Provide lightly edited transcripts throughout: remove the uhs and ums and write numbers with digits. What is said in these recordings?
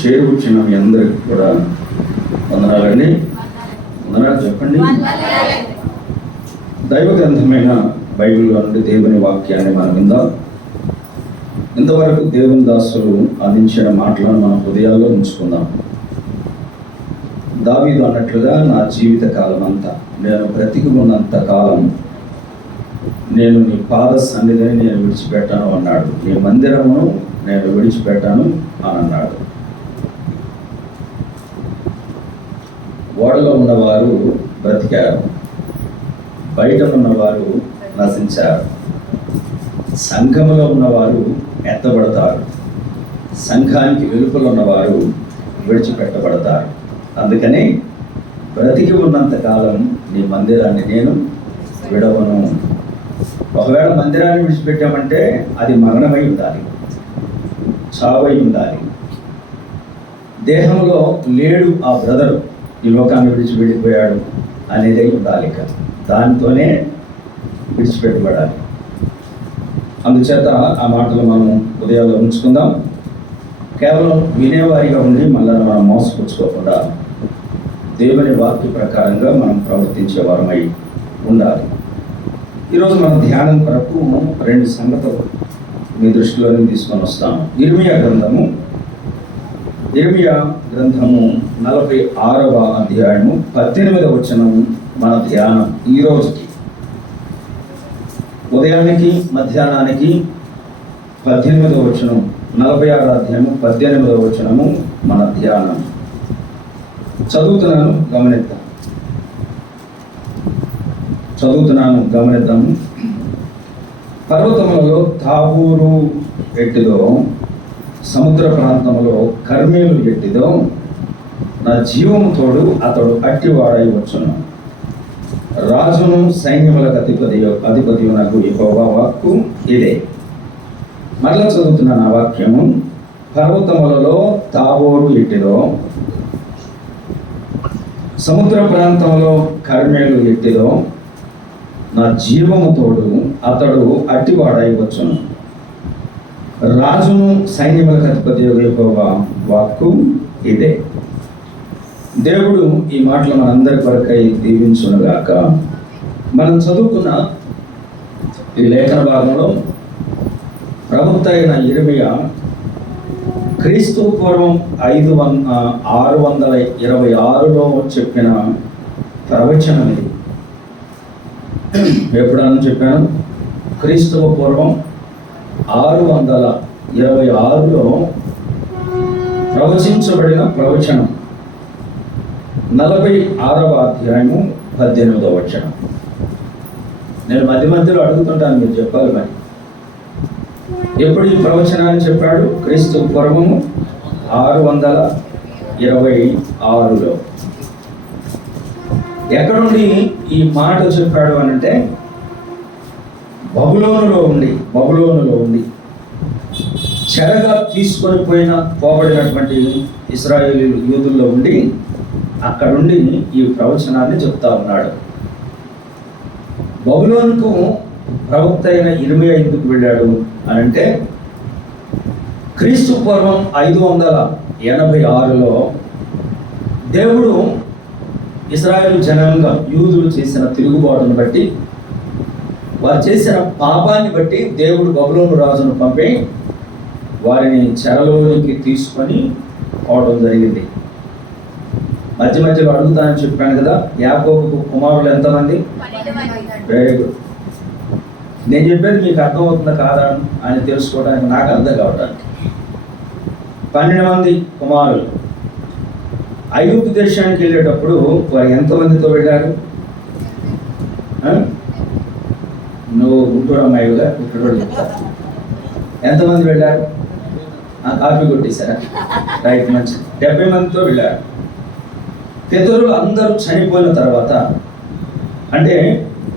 చేరువచ్చిన మీ అందరికి కూడా వందనాలండి. వందనాలు చెప్పండి. దైవ గ్రంథమైన బైబిల్లో నుండి దేవుని వాక్యాన్ని మనం విందాం. ఇంతవరకు దేవుని దాసులు అందించిన మాటలను మన హృదయాల్లో ఉంచుకుందాం. దావీదు అన్నట్లుగా నా జీవిత కాలం అంతా, నేను బ్రతికి ఉన్నంత కాలం నేను నీ పాద సన్నిధిని నేను విడిచిపెట్టాను అన్నాడు. నీ మందిరమును నేను విడిచిపెట్టాను అని అన్నాడు. ఓడలో ఉన్నవారు బ్రతికారు, బయట ఉన్నవారు నశించారు. సంఘములో ఉన్నవారు ఎత్తబడతారు, సంఘానికి వెలుపల ఉన్నవారు విడిచిపెట్టబడతారు. అందుకని బ్రతికి ఉన్నంత కాలం నీ మందిరాన్ని నేను విడవను. ఒకవేళ మందిరాన్ని విడిచిపెట్టామంటే అది మరణమై ఉండాలి, చావై ఉండాలి. దేహంలో లేడు ఆ బ్రదరు, ఈ లోకాన్ని విడిచి వెళ్ళిపోయాడు అనేది ఉండాలి. ఇక దానితోనే విడిచిపెట్టబడాలి. అందుచేత ఆ మాటలు మనం ఉదయాల్లో ఉంచుకుందాం. కేవలం వినేవారిగా ఉండి మళ్ళీ మనం మోసపుచ్చుకోకుండా దేవుని వాక్య ప్రకారంగా మనం ప్రవర్తించే వారమై ఉండాలి. ఈరోజు మన ధ్యానం కొరకు 2 సంగతులు మీ దృష్టిలోనే తీసుకొని వస్తాము. ఇర్మియా గ్రంథము 46వ అధ్యాయము 18వ వచనము మన ధ్యానం ఈ రోజుకి. ఉదయానికి మధ్యాహ్నానికి 18వ వచనం, 46వ అధ్యాయము 18వ వచనము మన ధ్యానం. చదువుతున్నాను, గమనిద్దాము. పర్వతములలో తాబూరు ఎట్టిదో, సముద్ర ప్రాంతంలో కర్మేలు ఎట్టిదో, నా జీవము తోడు అతడు అట్టివాడై వచ్చును. రాజును సైన్యములకు అధిపతి నాకు యెహోవా వాక్కు ఇదే. మరలా చదువుతున్నాను ఆ వాక్యము. పర్వతములలో తాబోరు ఎట్టిదో, సముద్ర ప్రాంతంలో కర్మేలు ఎట్టిదో, నా జీవము తోడు అతడు అట్టివాడై వచ్చును. రాజును సైన్యములకు అధిపతి యెహోవా వాక్కు ఇదే. దేవుడు ఈ మాటలు మనందరి కొరకై దీవించునుగాక. మనం చదువుకున్న ఈ లేఖన భాగంలో ప్రవక్త అయిన ఇర్మియా క్రీస్తు పూర్వం 626లో చెప్పిన ప్రవచనం ఇది. ఎప్పుడన్నా చెప్పాను, క్రీస్తు పూర్వం 626లో ప్రవచించబడిన ప్రవచనం, 46వ అధ్యాయము 18వ వచనం. నేను మధ్యలో అడుగుతుంటాను, మీరు చెప్పాలి మరి. ఎప్పుడు ఈ ప్రవచనాన్ని చెప్పాడు? క్రీస్తు పూర్వము 626లో. ఎక్కడుండి ఈ మాట చెప్పాడు అని అంటే, బబులోనులో ఉండి చెరగా తీసుకొని పోబడినటువంటి ఇశ్రాయేలు యూదుల్లో ఉండి అక్కడుండి ఈ ప్రవచనాన్ని చెప్తా ఉన్నాడు. బబులోనుకు ప్రవక్త అయిన ఇర్మియా ఎందుకు వెళ్ళాడు అని అంటే, క్రీస్తు పూర్వం 586లో దేవుడు ఇశ్రాయేలు జనాంగం యూదులు చేసిన తిరుగుబాటును బట్టి, వారు చేసిన పాపాన్ని బట్టి దేవుడు బబులోను రాజును పంపి వారిని చెరలోనికి తీసుకొని పోవడం జరిగింది. మధ్యలో అడుగుతానని చెప్పాను కదా, యాకోబుకు కుమారులు ఎంతమంది? Very good. నేను చెప్పేది మీకు అర్థమవుతుందా కాదా అని తెలుసుకోవడానికి, నాకు అర్థం కావడానికి. 12 మంది కుమారులు ఐగుప్తు దేశానికి వెళ్ళేటప్పుడు వారు ఎంతమందితో వెళ్ళారు? నువ్వు గుంటూరు అమ్మాయిగా గుంటూరు చెప్తారు. ఎంతమంది వెళ్ళారు? కాపీ కొట్టేశారా? రైట్, మంచి. 70 మందితో వెళ్ళారు. పితరులు అందరూ చనిపోయిన తర్వాత, అంటే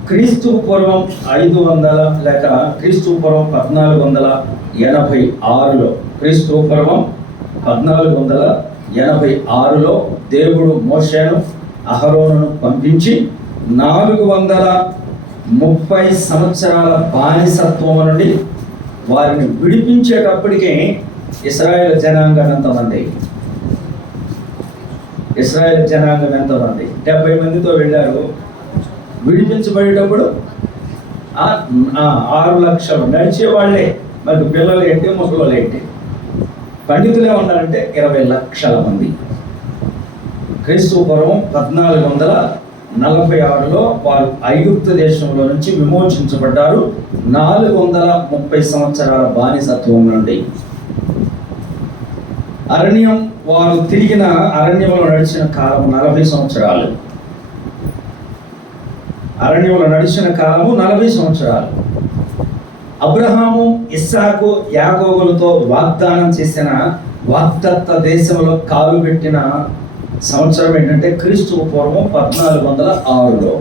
క్రీస్తు పూర్వం 500 లేక క్రీస్తు పూర్వం 1486లో, క్రీస్తు పూర్వం 1486లో దేవుడు మోషేను అహరోనును పంపించి 430 సంవత్సరాల బానిసత్వం నుండి వారిని విడిపించేటప్పటికే ఇశ్రాయేలు జనాంగం ఎంతమంది? ఇశ్రాయేల్ జనాంగం ఎంతమంది? 70 మందితో వెళ్ళారు. విడిపించబడేటప్పుడు 6 లక్షలు నడిచే వాళ్ళే. మరి పిల్లలు ఏంటి, ముసలు ఏంటి? పండితులే ఉన్నారంటే 20 లక్షల మంది. క్రీస్తు పూర్వం 1446లో వారు ఐగుప్తు దేశంలో నుంచి విమోచించబడ్డారు. 430 సంవత్సరాల బానిసత్వం నుండి అరణ్యం, వారు తిరిగిన అరణ్యంలో నడిచిన కాలం 40 సంవత్సరాలు. అరణ్యంలో నడిచిన కాలము 40 సంవత్సరాలు. అబ్రహాము, ఇస్సాకు, యాకోబులతో వాగ్దానం చేసిన వాగ్దత్త దేశంలో కాలు పెట్టిన సంవత్సరం ఏంటంటే క్రీస్తు పూర్వం 1406లో.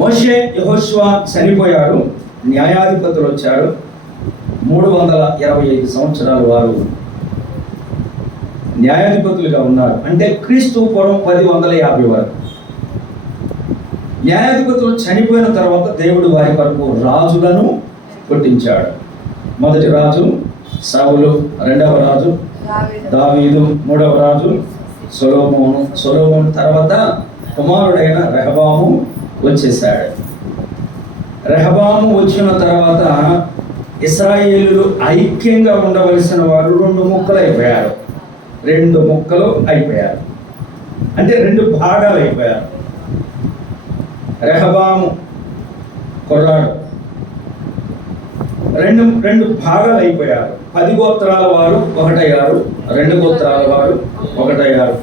మోషే, యెహోషువ చనిపోయారు. న్యాయాధిపతులు వచ్చారు. 325 సంవత్సరాలు వారు న్యాయాధిపతులుగా ఉన్నారు. అంటే క్రీస్తు పూర్వం 1050 వరకు. న్యాయాధిపతులు చనిపోయిన తర్వాత దేవుడు వారి కొరకు రాజులను పుట్టించాడు. మొదటి రాజు సౌలు, రెండవ రాజు దావీదు, మూడవ రాజు సొలొమోను. సొలొమోను తర్వాత కుమారుడైన రెహబాము వచ్చేసాడు. రెహబాము వచ్చిన తర్వాత ఇశ్రాయేలులు ఐక్యంగా ఉండవలసిన వారు 2 ముక్కలు అయిపోయారు. 2 ముక్కలు అయిపోయారు అంటే 2 భాగాలు అయిపోయారు. రెహబాము కుర్రాడు 2 భాగాలు అయిపోయారు. 10 గోత్రాల వారు ఒకటయ్యారు, 2 గోత్రాల వారు ఒకటయ్యారు.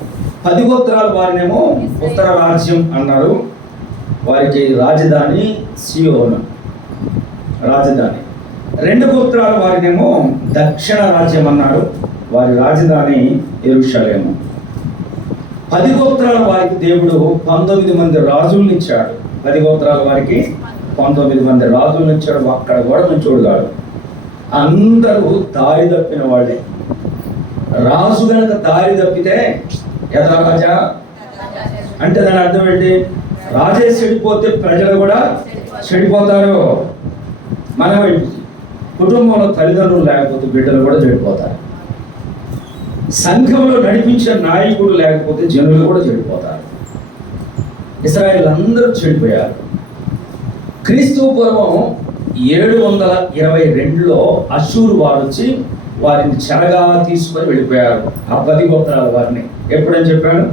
10 గోత్రాల వారినేమో ఉత్తర రాజ్యం అన్నారు. వారికి రాజధాని సియోను రాజధాని. 2 గోత్రాల వారినేమో దక్షిణ రాజ్యం అన్నారు. వారి రాజధాని యెరూషలేము. 10 గోత్రాల వారికి దేవుడు 19 మంది రాజులను ఇచ్చాడు. 10 గోత్రాల వారికి 19 మంది రాజులను ఇచ్చాడు. అక్కడ కూడా మంచోడు కాదు, అందరూ దారి తప్పిన వాళ్ళే. రాజు కనుక దారి తప్పితే యథా రాజా అంటే దాని అర్థం ఏంటి? రాజే చెడిపోతే ప్రజలు కూడా చెడిపోతారు. మనం కుటుంబంలో తల్లిదండ్రులు లేకపోతే బిడ్డలు కూడా చెడిపోతారు. సంఘంలో నడిపించే నాయకుడు లేకపోతే జనులు కూడా చెడిపోతారు. ఇశ్రాయేలు అందరూ చెడిపోయారు. క్రీస్తు పూర్వం 722లో అషూరు వారు వచ్చి వారిని చెరగా తీసుకొని వెళ్ళిపోయారు. ఆ 10 గోత్రాల వారిని. ఎప్పుడని చెప్పాను?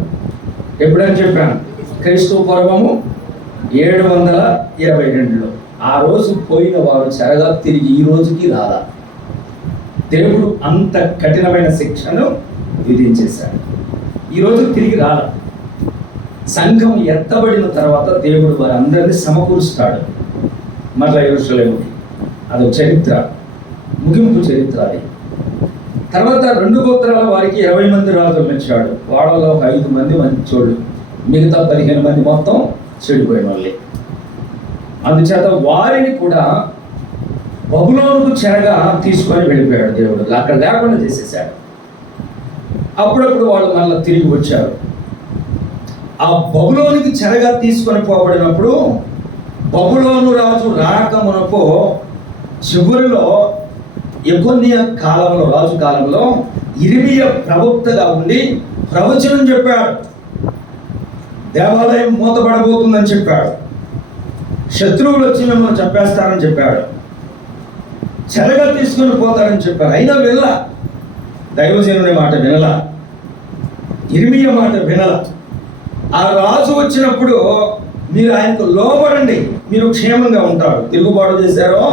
క్రీస్తు పూర్వము 722లో. ఆ రోజు పోయిన వారు చెరగా తిరిగి ఈ రోజుకి రాలా. దేవుడు అంత కఠినమైన శిక్షను విధించేశాడు. ఈరోజు తిరిగి రాల. సంఘం ఎత్తబడిన తర్వాత దేవుడు వారందరినీ సమకూరుస్తాడు మరలా యెరూషలేముకి. అదొక చరిత్ర, ముగింపు చరిత్ర అది. తర్వాత 2 గోత్రాల వారికి 20 మంది రాజులను ఇచ్చాడు. వాళ్ళలో 5 మంది మంచోళ్ళు, మిగతా 15 మంది మొత్తం చెడిపోయిన వాళ్ళే. అందుచేత వారిని కూడా బబులోనుకు చెరగా తీసుకొని వెళ్ళిపోయాడు దేవుడు. అక్కడ లేకుండా చేసేసాడు. అప్పుడప్పుడు వాళ్ళు మళ్ళీ తిరిగి వచ్చారు. ఆ బబులోనికి చెరగా తీసుకొని పోబడినప్పుడు బబులోను రాజు రాకమునకు చివరిలో యెకొన్యా కాలంలో, రాజు కాలంలో ఇర్మియా ప్రవక్తగా ఉండి ప్రవచనం చెప్పాడు. దేవాలయం మూతపడబోతుందని చెప్పాడు. శత్రువులు వచ్చి మిమ్మల్ని చంపేస్తారని చెప్పాడు. చెరగా తీసుకొని పోతారని చెప్పారు. అయినా వినల. దైవజనుని మాట వినల, ఇర్మియా మాట వినల. ఆ రాజు వచ్చినప్పుడు మీరు ఆయనకు లోబడండి, మీరు క్షేమంగా ఉంటారు. తిరుగుబాటు చేశారో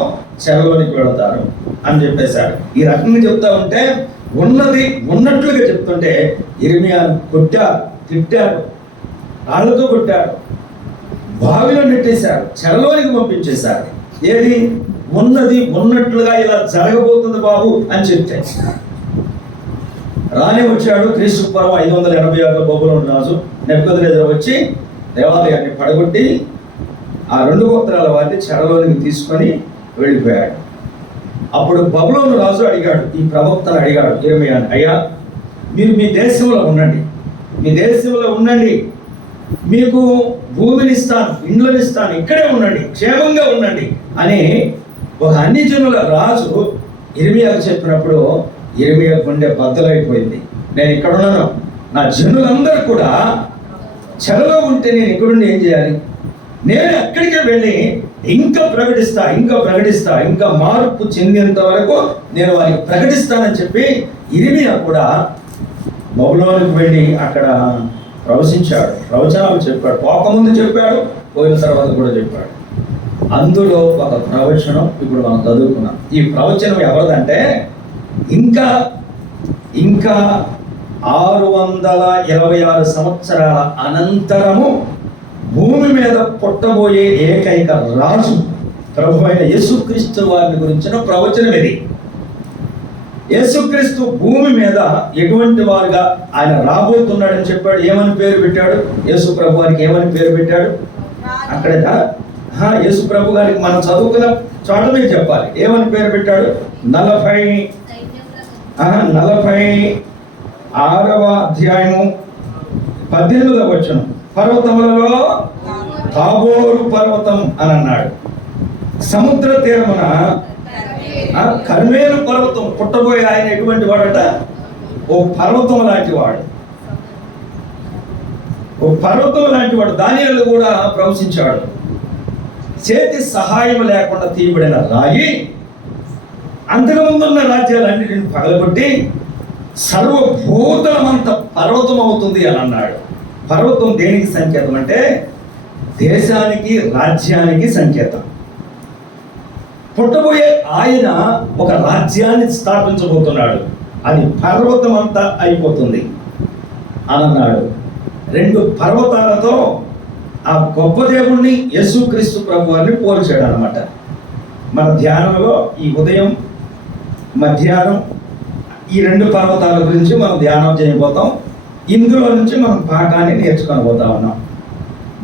చెరలోనికి వెళతారు అని చెప్పేశాడు. ఈ రకంగా చెప్తా ఉంటే ఉన్నది ఉన్నట్లుగా చెప్తుంటే ఇర్మియాను కొట్టారు, తిట్టారు, రాళ్ళతో కొట్టారు, బావిలో నెట్టేశారు, చెరలోనికి పంపించేశారు. ఏది ఉన్నది ఉన్నట్లుగా ఇలా జరగబోతుంది బాబు అని చెప్తే రాని వచ్చాడు. క్రీస్తు పూర్వం 586లో బబులోను రాజు నెబుకద్నెజరు వచ్చి దేవాలయాన్ని పడగొట్టి ఆ 2 గోత్రాల వారిని చెరలోనికి తీసుకొని వెళ్ళిపోయాడు. అప్పుడు బబులోను రాజు అడిగాడు, ఈ ప్రవక్తను అడిగాడు ఇర్మియాను, అయ్యా మీరు మీ దేశంలో ఉండండి, మీకు భూమిని ఇస్తాను, ఇండ్లను ఇస్తాను, ఇక్కడే ఉండండి, క్షేమంగా ఉండండి అని ఒక అన్యజనుల రాజు ఇర్మియాకు చెప్పినప్పుడు ఇర్మియా గుండె బద్దలైపోయింది. నేను ఇక్కడ ఉన్నాను, నా జనులందరూ కూడా చెరలో ఉంటే నేను ఇక్కడుండి ఏం చేయాలి? నేను అక్కడికి వెళ్ళి ఇంకా ప్రకటిస్తా, ఇంకా మార్పు చెందేంత వరకు నేను వారికి ప్రకటిస్తానని చెప్పి ఇర్మియా కూడా బబులోనికి వెళ్ళి అక్కడ ప్రవచించాడు, ప్రవచనాలు చెప్పాడు. పోకముందు చెప్పాడు, పోయిన తర్వాత కూడా చెప్పాడు. అందులో ఒక ప్రవచనం ఇప్పుడు మనం చదువుకున్నాం. ఈ ప్రవచనం ఎవరిదంటే ఇంకా 626 సంవత్సరాల అనంతరము భూమి మీద పుట్టబోయే ఏకైక రాజు ప్రభు అయిన యేసుక్రీస్తు వారిని గురించిన ప్రవచనం ఇది. యేసుక్రీస్తు భూమి మీద ఎటువంటి వారుగా ఆయన రాబోతున్నాడని చెప్పాడు. ఏమని పేరు పెట్టాడు? యేసు ప్రభు వారికి ఏమని పేరు పెట్టాడు? అక్కడ యేసు ప్రభు గారికి మనం చదువుకున్న చోట మీద చెప్పాలి. ఏమని పేరు పెట్టాడు? 46వ అధ్యాయము 18వ వచనం, పర్వతములలో తాబోరు పర్వతం అని అన్నాడు. సముద్ర తీరమున కర్మేలు పర్వతం పుట్టబోయే ఆయన ఎటువంటి వాడట? ఓ పర్వతం లాంటి వాడు, దానియేలు కూడా ప్రవచించాడు. చేతి సహాయం లేకుండా తీయబడిన రాయి అంతకుముందున్న రాజ్యాలన్నిటిని పగలగొట్టి సర్వభూతలమంత పర్వతం అవుతుంది అని అన్నాడు. పర్వతం దేనికి సంకేతం అంటే దేశానికి, రాజ్యానికి సంకేతం. పుట్టబోయే ఆయన ఒక రాజ్యాన్ని స్థాపించబోతున్నాడు, అది పర్వతం అంతా అయిపోతుంది అని అన్నాడు. 2 పర్వతాలతో ఆ గొప్ప దేవుణ్ణి యేసుక్రీస్తు ప్రభు వారిని పోల్చాడు అన్నమాట. మన ధ్యానంలో ఈ ఉదయం, మధ్యాహ్నం ఈ 2 పర్వతాల గురించి మనం ధ్యానం చేయబోతాం. ఇందులో నుంచి మనం పాఠాన్ని నేర్చుకొని పోతా ఉన్నాం.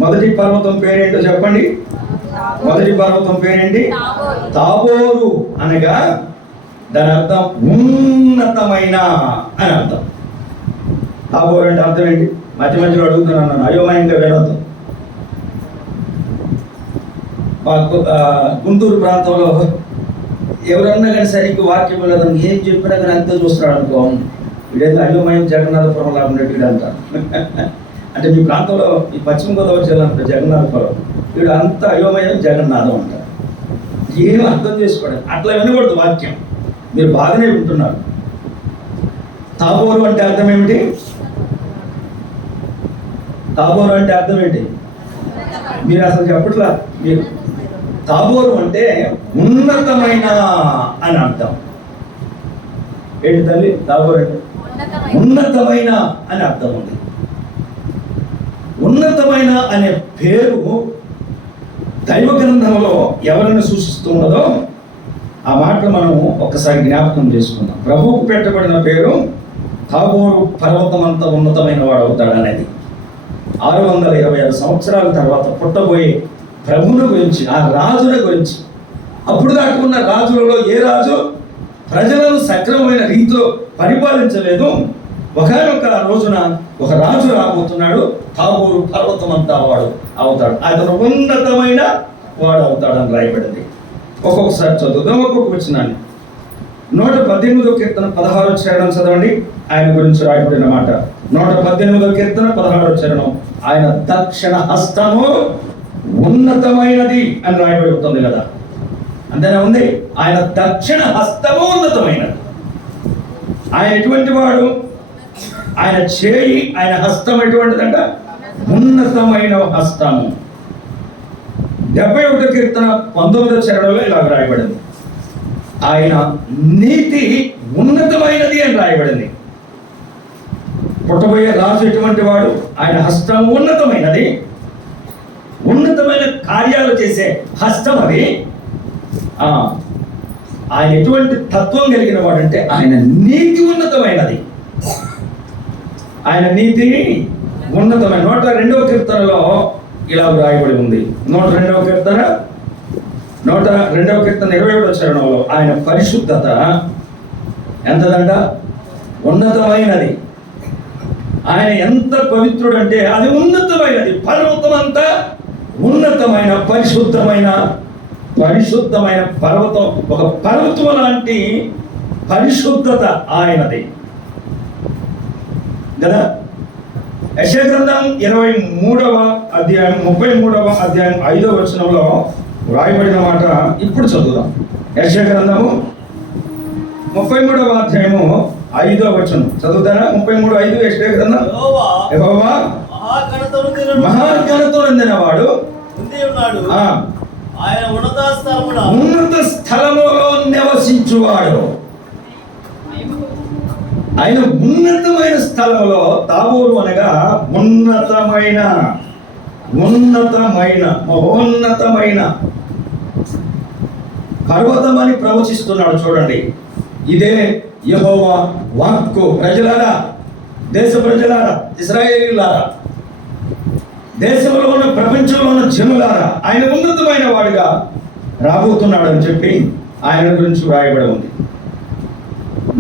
మొదటి పర్వతం పేరేంటో చెప్పండి. మొదటి పర్వతం పేరేంటి? తాబోరు అనగా దాని అర్థం ఉన్నతమైన అని అర్థం. తాబోరు అంటే అర్థం ఏంటి? మధ్యలో అడుగుతున్నాను, అయోమయంగా వినొద్దు. గుంటూరు ప్రాంతంలో ఎవరన్నా కానీ సరిగ్గా వాక్యం లేదని ఏం చెప్పినా కానీ అంతా చూస్తున్నాడు అనుకో, వీడేదో అయోమయం జగన్నాథపురం లాగా ఉన్నట్టు అంటారు. అంటే మీ ప్రాంతంలో ఈ పశ్చిమ గోదావరి జిల్లా అంటే జగన్నాథపురం, వీడు అంతా అయోమయం జగన్నాథం అంటారు. ఏం అర్థం చేసుకోవడం, అట్లా వినకూడదు వాక్యం. మీరు బాగానే వింటున్నారు. తాబోరు అంటే అర్థం ఏమిటి? తాబోరు అంటే అర్థం ఏంటి? మీరు అసలు చెప్పట్లా. మీరు తాబోరు అంటే ఉన్నతమైన అని అర్థం. ఏంటి తల్లి? తాబోరు అంటే ఉన్నతమైన అని అర్థం ఉంది. ఉన్నతమైన అనే పేరు దైవ గ్రంథంలో ఎవరిని సూచిస్తున్నదో ఆ మాటలు మనం ఒక్కసారి జ్ఞాపకం చేసుకుందాం. ప్రభువుకు పెట్టబడిన పేరు తాబోరు పర్వతం అంత ఉన్నతమైన వాడు అవుతాడు అనేది. 626 సంవత్సరాల తర్వాత పుట్టబోయే ప్రభువుని గురించి, ఆ రాజుల గురించి. అప్పుడు దాకా ఉన్న రాజులలో ఏ రాజు ప్రజలను సక్రమమైన రీతిలో పరిపాలించలేదు. ఒకనొక రోజున ఒక రాజు రాబోతున్నాడు, తాబోరు పర్వతం అంతా వాడు అవుతాడు, అతను ఉన్నతమైన వాడు అవుతాడని రాయబడింది. ఒక్కొక్కసారి చదువుదాం, ఒక్కొక్క వచనాన్ని. 118వ కీర్తన 16వ చరణం చదవండి. ఆయన గురించి రాయబడిన మాట 118వ కీర్తన 16వ చరణం. ఆయన దక్షిణ హస్తము ఉన్నతమైనది అని రాయబడి ఉంటుంది కదా, అంతేనా ఉంది? ఆయన దక్షిణ హస్తము ఉన్నతమైనది. ఆయన ఎటువంటి వాడు? ఆయన చేయి, ఆయన హస్తం ఎటువంటిదంట? ఉన్నతమైన హస్తము. 71వ కీర్తన 19వ చరణంలో ఇలా రాయబడింది, ఆయన నీతి ఉన్నతమైనది అని రాయబడింది. పుట్టబోయే రాజు ఎటువంటి వాడు? ఆయన హస్తం ఉన్నతమైనది, ఉన్నతమైన కార్యాలు చేసే హస్తం అది. ఆయన ఎటువంటి తత్వం కలిగిన వాడంటే ఆయన నీతి ఉన్నతమైనది. ఆయన నీతి ఉన్నతమైన. 102వ కీర్తనలో ఇలా రాయబడి ఉంది. 102వ కీర్తన 21వ చరణంలో ఆయన పరిశుద్ధత ఎంతదంట? ఉన్నతమైనది. ఆయన ఎంత పవిత్రుడు అంటే అది ఉన్నతమైనది. పర్వతం అంతా ఉన్నతమైన, పరిశుద్ధమైన పరిశుద్ధమైన పర్వతం, ఒక పర్వతం లాంటి పరిశుద్ధత ఆయనది కదా. యెషయా గ్రంథం 23వ అధ్యాయం 33వ అధ్యాయం 5వ వచనంలో వ్రాయబడిన మాట ఇప్పుడు చదువుదాం. యెషయా గ్రంథము 33వ అధ్యాయము 5వ వచనం చదువుతారా? 33:5 యెషయా గ్రంథం. యెహోవా మహాఘనత నొందినవాడు ఆయన ఉన్నత స్థలములో నివసించువాడు. ఆయన ఉన్నతమైన స్థలములో, తాబోరు అనగా ఉన్నతమైన మహోన్నతమైన పర్వతం అని ప్రవచిస్తున్నాడు. చూడండి, ఇదే యెహోవా వాక్కు. ప్రజలారా, దేశ ప్రజలారా, ఇశ్రాయేలీయులారా, దేశంలో ఉన్న ప్రపంచంలో ఉన్న జనులారా, ఆయన ఉన్నతమైన వాడిగా రాబోతున్నాడు అని చెప్పి ఆయన గురించి వ్రాయబడి ఉంది.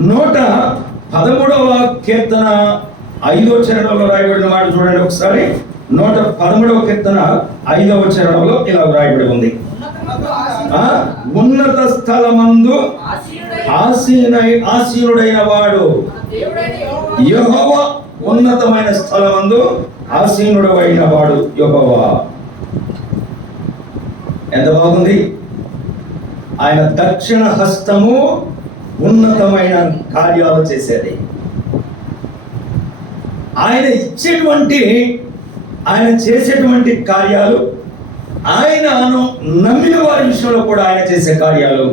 113వ కీర్తన 5వ చరణంలో రాయబడిన మాట చూడండి ఒకసారి. 113వ కీర్తన 5వ చరణంలో ఇలా వ్రాయబడి ఉంది. ఉన్నత స్థలమందు ఆసీనుడైన వాడు యెహోవా, ఉన్నతమైన స్థలమందు ఆసీనుడైన వాడు యెహోవా. ఎంత బాగుంది! ఆయన దక్షిణ హస్తము ఉన్నతమైన కార్యాలు చేసేది. ఆయన చేసేటువంటి కార్యాలు, ఆయనను నమ్మిన వారి విషయంలో కూడా ఆయన చేసే కార్యాలు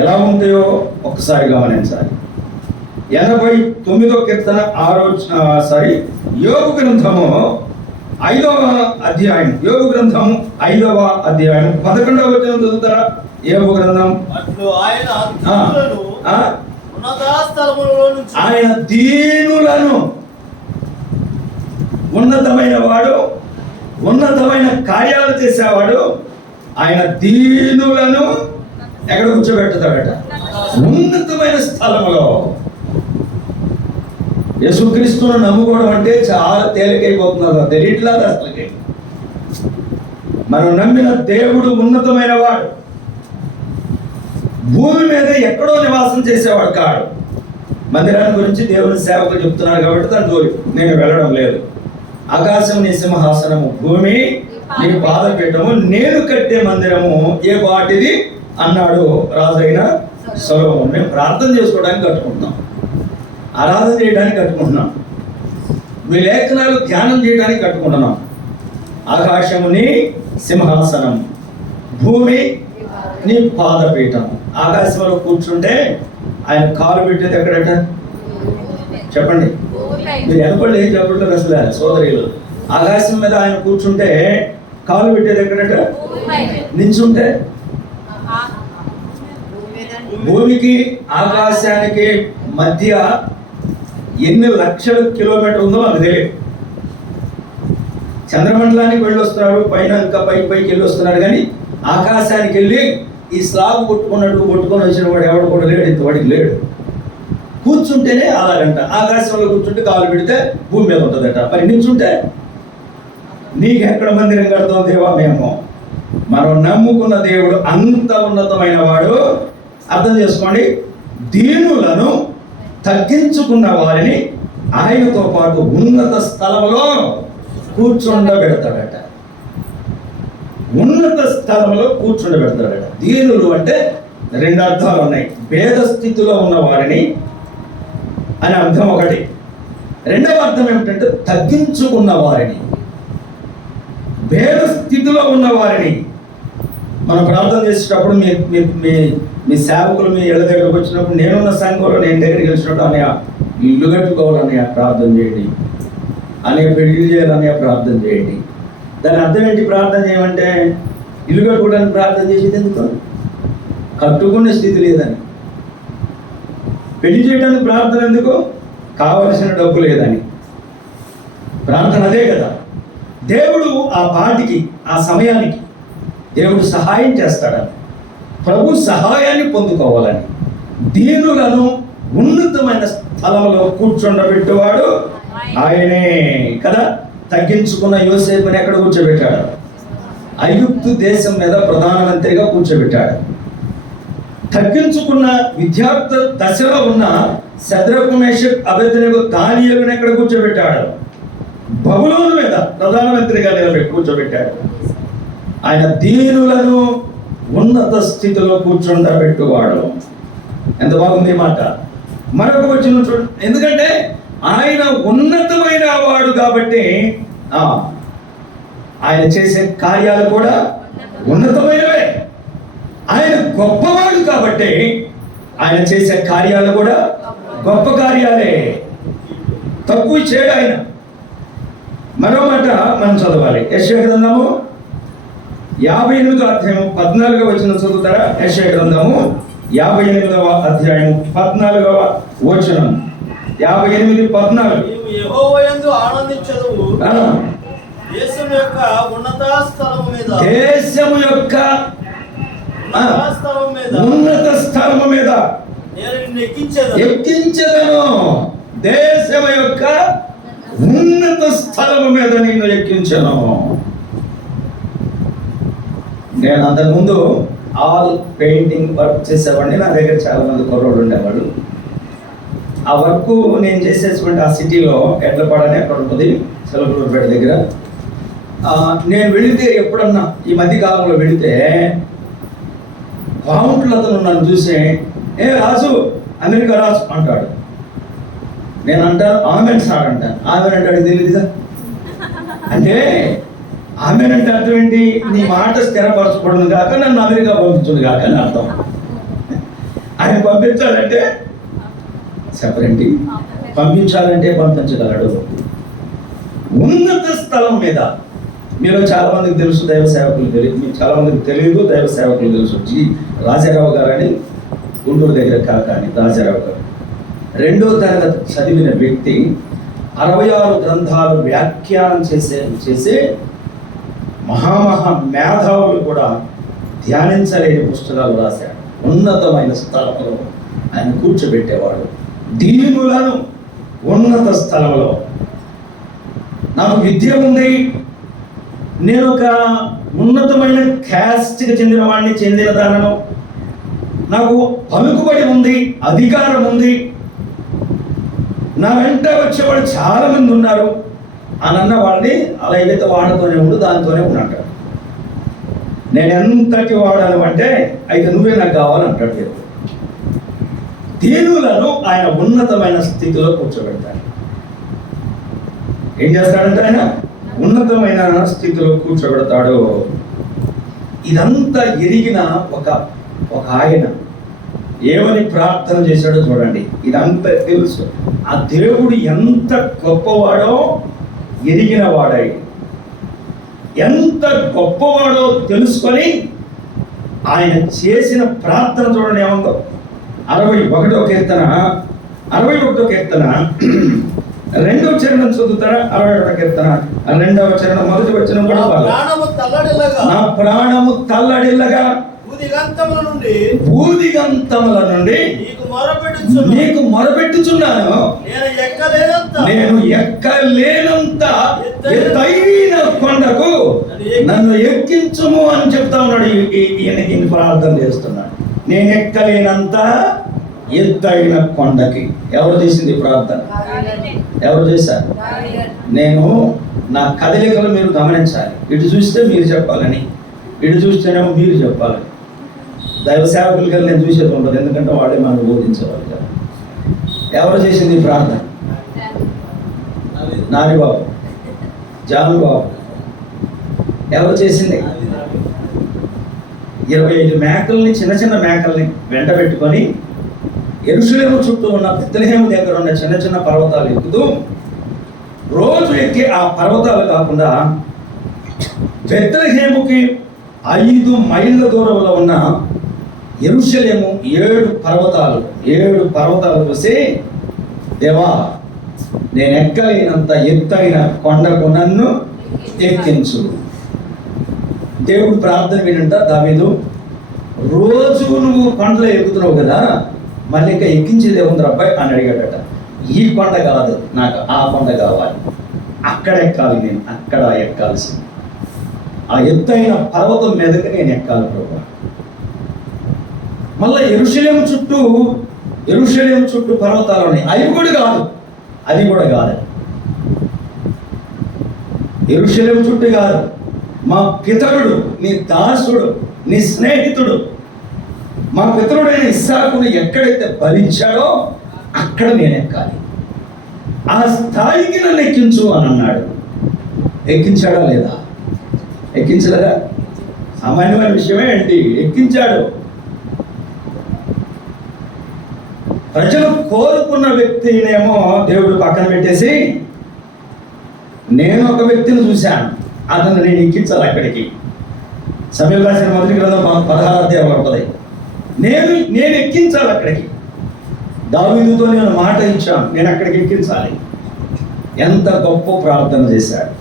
ఎలా ఉంటాయో ఒక్కసారి గమనించాలి. 89వ కీర్తన యోబు గ్రంథము 5వ అధ్యాయం, యోబు గ్రంథము 5వ అధ్యాయం 11వ వచనం చదువుతారా? యోబు గ్రంథం. ఆయన దీనులను, ఉన్నతమైన వాడు, ఉన్నతమైన కార్యాలు చేసేవాడు, ఆయన దీనులను ఎక్కడ కూర్చోబెడతాడట? ఉన్నతమైన స్థలములో. యేసుక్రీస్తును నమ్ముకోవడం అంటే చాలా తేలికైపోతున్నారు, తెలియట్లేదు అసలుకి. మనం నమ్మిన దేవుడు ఉన్నతమైన వాడు. భూమి మీద ఎక్కడో నివాసం చేసేవాడు కాడు. మందిరాన్ని గురించి దేవుని సేవకులు చెప్తున్నారు కాబట్టి దాని జోలి నేను వెళ్ళడం లేదు. ఆకాశం నీ సింహాసనము, భూమి నీ పాదపీఠము, నేను కట్టే మందిరము ఏ వాటిది అన్నాడు రాజైన సొలొమోను. మేము ప్రార్థన చేసుకోవడానికి కట్టుకుంటున్నాం, ఆరాధన చేయడానికి కట్టుకుంటున్నాం, మీ లేఖనాలు ధ్యానం చేయడానికి కట్టుకుంటున్నాం. ఆకాశము నీ సింహాసనం, భూమి నీ పాదపీఠం. ఆకాశంలో కూర్చుంటే ఆయన కాలు పెట్టేది ఎక్కడట? చెప్పండి, మీరు ఎనపళ్ళు ఏం చెప్పంటారు అసలు సోదరులు? ఆకాశం మీద ఆయన కూర్చుంటే కాలు పెట్టేది ఎక్కడట? నించుంటే భూమికి ఆకాశానికి మధ్య ఎన్ని లక్షల కిలోమీటర్ ఉందో అది తెలియదు. చంద్రమండలానికి వెళ్ళొస్తున్నాడు, పైన ఇంకా పైకి వెళ్ళి వస్తున్నాడు, కానీ ఆకాశానికి వెళ్ళి ఈ స్లాబ్ కొట్టుకొని వచ్చిన వాడు ఎవడు కూడా లేడు, ఇంతవాడికి లేడు. కూర్చుంటేనే అలాగంట. ఆకాశంలో కూర్చుంటే కాలు పెడితే భూమి మీద ఉంటుందట. మరి నిల్చుంటే నీకెక్కడ మందిరం కడతాం దేవా? మనం నమ్ముకున్న దేవుడు అంత ఉన్నతమైన వాడు. అర్థం చేసుకోండి, దీనులను తగ్గించుకున్న వారిని ఆయనతో పాటు ఉన్నత స్థలంలో కూర్చుండబెడతాడట. ఉన్నత స్థలంలో కూర్చుండబెడతాడట. దీనులు అంటే రెండు అర్థాలు ఉన్నాయి. భేద స్థితిలో ఉన్న వారిని అని అర్థం ఒకటి. రెండవ అర్థం ఏమిటంటే తగ్గించుకున్న వారిని, భేద స్థితిలో ఉన్న వారిని. మనం ప్రార్థన చేసేటప్పుడు మీ సేవకులు మీ ఇళ్ళ దగ్గరకు వచ్చినప్పుడు, నేనున్న సంఘంలో నేను దగ్గరికి వచ్చినప్పుడు అనే ఇల్లు కట్టుకోవాలనే ప్రార్థన చేయండి, అనే పెళ్లి చేయాలనే ప్రార్థన చేయండి. దాని అర్థం ఏంటి? ప్రార్థన చేయమంటే ఇల్లు కట్టుకోవడానికి ప్రార్థన చేసేది ఎందుకు? కట్టుకునే స్థితి లేదని. పెళ్లి చేయడానికి ప్రార్థన ఎందుకు? కావలసిన డబ్బు లేదని. ప్రార్థన అదే కదా. దేవుడు ఆ పాటికి, ఆ సమయానికి దేవుడు సహాయం చేస్తాడని, ప్రభు సహాయాన్ని పొందుకోవాలని, దీనులను ఉన్నతమైన స్థలంలో ఐగుప్తు దేశం మీద ప్రధానమంత్రిగా కూర్చోబెట్టాడు. తగ్గించుకున్న విద్యార్థి దశలో ఉన్న శద్రకు మేషక్ అబేద్నెగో దానియేలును ఎక్కడ కూర్చోబెట్టాడు? బబులోను మీద ప్రధానమంత్రిగా కూర్చోబెట్టాడు. ఆయన దీనులను ఉన్నత స్థితిలో కూర్చుండబెట్టువాడు. ఎంత బాగుంది ఈ మాట. మరొక వచనం చూడండి. ఎందుకంటే ఆయన ఉన్నతమైన వాడు కాబట్టి ఆయన చేసే కార్యాలు కూడా ఉన్నతమైనవే. ఆయన గొప్పవాడు కాబట్టి ఆయన చేసే కార్యాలు కూడా గొప్ప కార్యాలే, తక్కువ చేయడు ఆయన. మరో మాట మనం చదవాలి. యెషయా గ్రంథము 58వ అధ్యాయం 14వ వచనం చదువుతారా? యెషయా గ్రంథము 58వ అధ్యాయం 14వ వచనం. 58:14. నీవు యెహోవాయందు ఆనందించెదవు, దేశం యొక్క ఉన్నత స్థలము మీద ఉన్నత స్థలము మీద నేను నిన్ను ఎక్కించెదను. దేశం యొక్క ఉన్నత స్థలము మీద నిన్ను ఎక్కించను. నేను అంతకుముందు ఆల్ పెయింటింగ్ వర్క్ చేసేవాడిని. నా దగ్గర చాలా మంది కుర్రోళ్ళు ఉండేవాడు. ఆ వర్క్ నేను చేసేటువంటి ఆ సిటీలో ఎడ్లపాడని అక్కడ ఉంటుంది, సెలవుపేట దగ్గర. నేను వెళితే ఎప్పుడన్నా ఈ మధ్య కాలంలో వెళితే కౌంట్లు అతను నన్ను చూసి, ఏ రాజు, అమెరికా రాజు అంటాడు. నేను అంటాను ఆమెన్ సార్ అంటాను. ఆమెన్ అంటాడు తెలియదుగా. అంటే ఆమెన్ అంటే అర్థం ఏంటి? నీ మాట స్థిరపరచబడును కాక నన్ను అమెరికా పంపించుడు కాక అని అర్థం. ఆయన పంపించాలంటే చెప్పరండి, పంపించాలంటే పంపించగలడు. ఉన్నత స్థలం మీద మీలో చాలా మందికి తెలుసు, దైవ సేవకులు తెలియదు. మీకు చాలా మందికి తెలియదు, దైవ సేవకులు తెలుసు. జి రాజారావు గారు అని గుంటూరు దగ్గర కాకాని రాజారావు గారు 2వ తరగతి చదివిన వ్యక్తి 66 గ్రంథాలు వ్యాఖ్యానం చేసే మహామహా మేధావులు కూడా ధ్యానించలేని పుస్తకాలు రాశాడు. ఉన్నతమైన స్థలంలో ఆయన కూర్చోబెట్టేవాడు దీనులను. ఉన్నత స్థలంలో నాకు విద్య ఉంది, నేను ఒక ఉన్నతమైన క్యాస్ట్కి చెందిన వాడిని, చెందిన దానను, నాకు పలుకుబడి ఉంది, అధికారం ఉంది, నా వెంట వచ్చేవాళ్ళు చాలా మంది ఉన్నారు అని అన్న వాళ్ళని అలా ఏదైతే వాడుతూనే ఉండు, దానితోనే ఉన్నట్టు. నేను ఎంతటి వాడాను అంటే అయితే నువ్వే నాకు కావాలంటాడు. దీనులను ఆయన ఉన్నతమైన స్థితిలో కూర్చోబెడతాడు. ఏం చేస్తాడంటే ఆయన ఉన్నతమైన స్థితిలో కూర్చోబెడతాడు. ఇదంతా ఎరిగిన ఒక ఆయన ఏమని ప్రార్థన చేశాడో చూడండి. ఇదంతా తెలుసు. ఆ దేవుడు ఎంత గొప్పవాడో ఎరిగిన వాడై, ఎంత గొప్పవాడో తెలుసుకొని ఆయన చేసిన ప్రార్థన చూడండి ఏముందో. 61వ కీర్తన 2వ చరణం చదువుతారా? 61వ కీర్తన 2వ చరణం 1వ వచనం కూడా నా ప్రాణము తల్లడిల్లగా భూదిగంతముల నుండి నీకు మొరపెట్టుచున్నాను. నేను ఎక్కలేనంత ఎత్తైన కొండకు నన్ను ఎక్కించుము అని చెప్తా ఉన్నాడు. ఈయనకి ప్రార్థన చేస్తున్నాడు. నేను ఎక్కలేనంత ఎత్తైన కొండకి. ఎవరు చేసింది ప్రార్థన? ఎవరు చేశారు? నేను నా కదలికలు మీరు గమనించాలి. ఇటు చూస్తే మీరు చెప్పాలని, ఇటు చూస్తేనేమో మీరు చెప్పాలి. దైవ సేవకుల కలిసి నేను చూసేది ఉండదు, ఎందుకంటే వాడే మనం బోధించేవాళ్ళు కదా. ఎవరు చేసింది ప్రార్థన? నానిబాబు, జానుబాబు. ఎవరు చేసింది? 25 మేకల్ని, చిన్న చిన్న మేకల్ని వెంట పెట్టుకొని యెరూషలేము చుట్టూ ఉన్న బెత్లెహేము దగ్గర ఉన్న చిన్న చిన్న పర్వతాలు ఎక్కుతూ, రోజు ఎక్కి ఆ పర్వతాలు కాకుండా బెత్లెహేముకి 5 మైళ్ళ దూరంలో ఉన్న యెరూషలేము 7 పర్వతాలు చూసి, దేవా నేను ఎక్కలేనంత ఎత్తైన కొండకు నన్ను ఎక్కించు. దేవుడు ప్రార్థన వినంట. దావీదు, రోజు నువ్వు కొండలో ఎక్కుతున్నావు కదా, మళ్ళీ ఇంకా ఎక్కించేది ఏముంది అబ్బాయి అని అడిగాడట. ఈ కొండ కాదు, నాకు ఆ కొండ కావాలి, అక్కడ ఎక్కాలి, నేను అక్కడ ఎక్కాల్సింది. ఆ ఎత్తైన పర్వతం మీదకి నేను ఎక్కాలి ప్రభు. మళ్ళీ యెరూషలేము చుట్టూ పర్వతాలు ఉన్నాయి. అవి కూడా కాదు, అది కూడా కాదు. యెరూషలేము చుట్టూ కాదు, మా పితరుడు, నీ దాసుడు, నీ స్నేహితుడు, మా పితరుడైన ఇస్సాకును ఎక్కడైతే బలించాడో అక్కడ నేను ఎక్కాలి. ఆ స్థాయికి నన్ను ఎక్కించు అని అన్నాడు. ఎక్కించాడా లేదా? ఎక్కించలేదా? సామాన్యమైన విషయమే ఏంటి? ఎక్కించాడు. ప్రజలు కోరుకున్న వ్యక్తినేమో దేవుడు పక్కన పెట్టేసి, నేను ఒక వ్యక్తిని చూశాను, అతను నేను ఎక్కించాలి అక్కడికి. సమయంలో రాసిన మొదటి గ్రంథం 16:9. నేను ఎక్కించాలి అక్కడికి. దావీదుతో నేను మాట ఇచ్చాను, నేను అక్కడికి ఎక్కించాలి. ఎంత గొప్ప ప్రార్థన చేశాడు.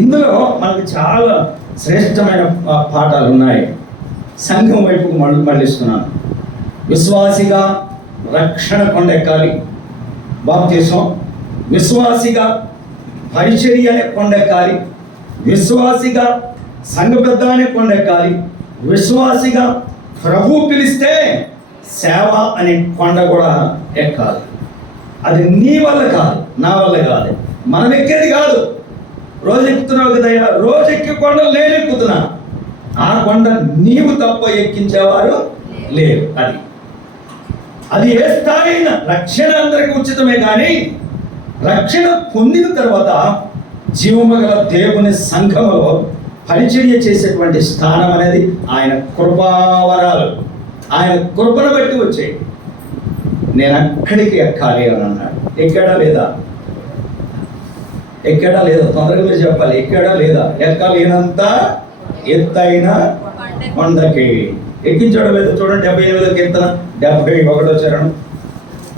ఇందులో మనకు చాలా శ్రేష్టమైన పాఠాలు ఉన్నాయి. సంఘం వైపుకు మళ్ళిస్తున్నాను. విశ్వాసిగా రక్షణ కొండెక్కాలి, బాప్తిసం. విశ్వాసిగా పరిచర్య అనే కొండెక్కాలి. విశ్వాసిగా సంఘ పెద్ద అనే కొండెక్కాలి. విశ్వాసిగా ప్రభు పిలిస్తే సేవ అనే కొండ కూడా ఎక్కాలి. అది నీ వల్ల కాదు, నా వల్ల కాదు, మనం ఎక్కేది కాదు. రోజు ఎక్కుతున్నావు కదయ్యా, రోజు ఎక్కే కొండలు నేను ఎక్కుతున్నా. ఆ కొండ నీవు తప్ప ఎక్కించేవారు లేరు. అది ఏ స్థాయి అయినా, రక్షణ అందరికీ ఉచితమే, కానీ రక్షణ పొందిన తర్వాత జీవము గల దేవుని సంఘములో పరిచర్య చేసేటువంటి స్థానం అనేది ఆయన కృపావరాలు, ఆయన కృపను బట్టి వచ్చాయి. నేను అక్కడికి ఎక్కాలి అని అన్నాడు. ఎక్కడా లేదా? ఎక్కడా లేదా? తొందరగా మీరు చెప్పాలి. ఎక్కడా లేదా? ఎక్కలేనంత ఎత్తైన కొండకి ఎక్కించడం లేదు. చూడండి 78వ కీర్తన 71వ చరణం.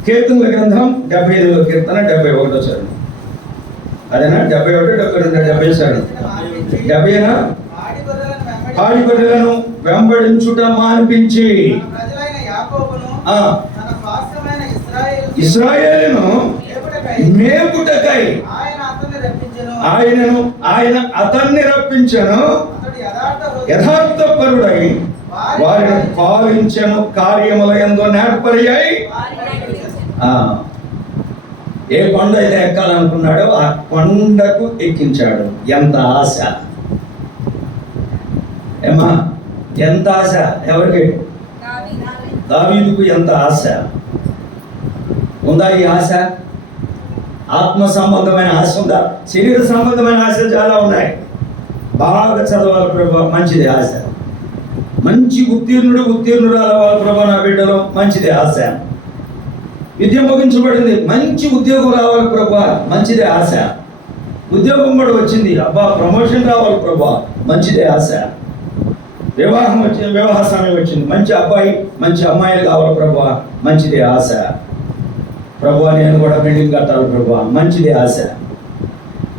కీర్తనల గ్రంథం 78వ కీర్తన 71వ చరణం. అదేనా? 71, 72, 70 చరణం. 70నా? పాడి గొర్రెలను వెంబడించుట మానిపించి ఇశ్రాయేలును మేపుటకై ఆయన అతన్ని రప్పించెను. యథార్థపరుడై వారిని పాలించెను. కార్యముల యందు నేర్పరియై. ఏ కొండ అయితే ఎక్కాలనుకున్నాడో ఆ కొండకు ఎక్కించాడు. ఎంత ఆశ! ఏమా, ఎంత ఆశ! ఎవరికి? దావీదుకు ఎంత ఆశ! ఉందా ఈ ఆశ? ఆత్మ సంబంధమైన ఆశ ఉందా? శరీర సంబంధమైన ఆశలు చాలా ఉన్నాయి. బాగా చదవాలి ప్రభు, మంచిది ఆశ. మంచి ఉత్తీర్ణురాలు అవ్వాలి ప్రభు నా బిడ్డలో, మంచిదే ఆశ. విద్య ముగించబడింది, మంచి ఉద్యోగం రావాలి ప్రభా, మంచిదే ఆశ. ఉద్యోగం కూడా వచ్చింది, అబ్బా ప్రమోషన్ రావాలి ప్రభా, మంచిదే ఆశ. వివాహం వచ్చింది, వివాహ సమయం వచ్చింది, మంచి అబ్బాయి మంచి అమ్మాయిలు కావాలి ప్రభా, మంచిదే ఆశ. ప్రభా నేను కూడా బిల్డింగ్ కట్టాలి ప్రభా, మంచిదే ఆశ.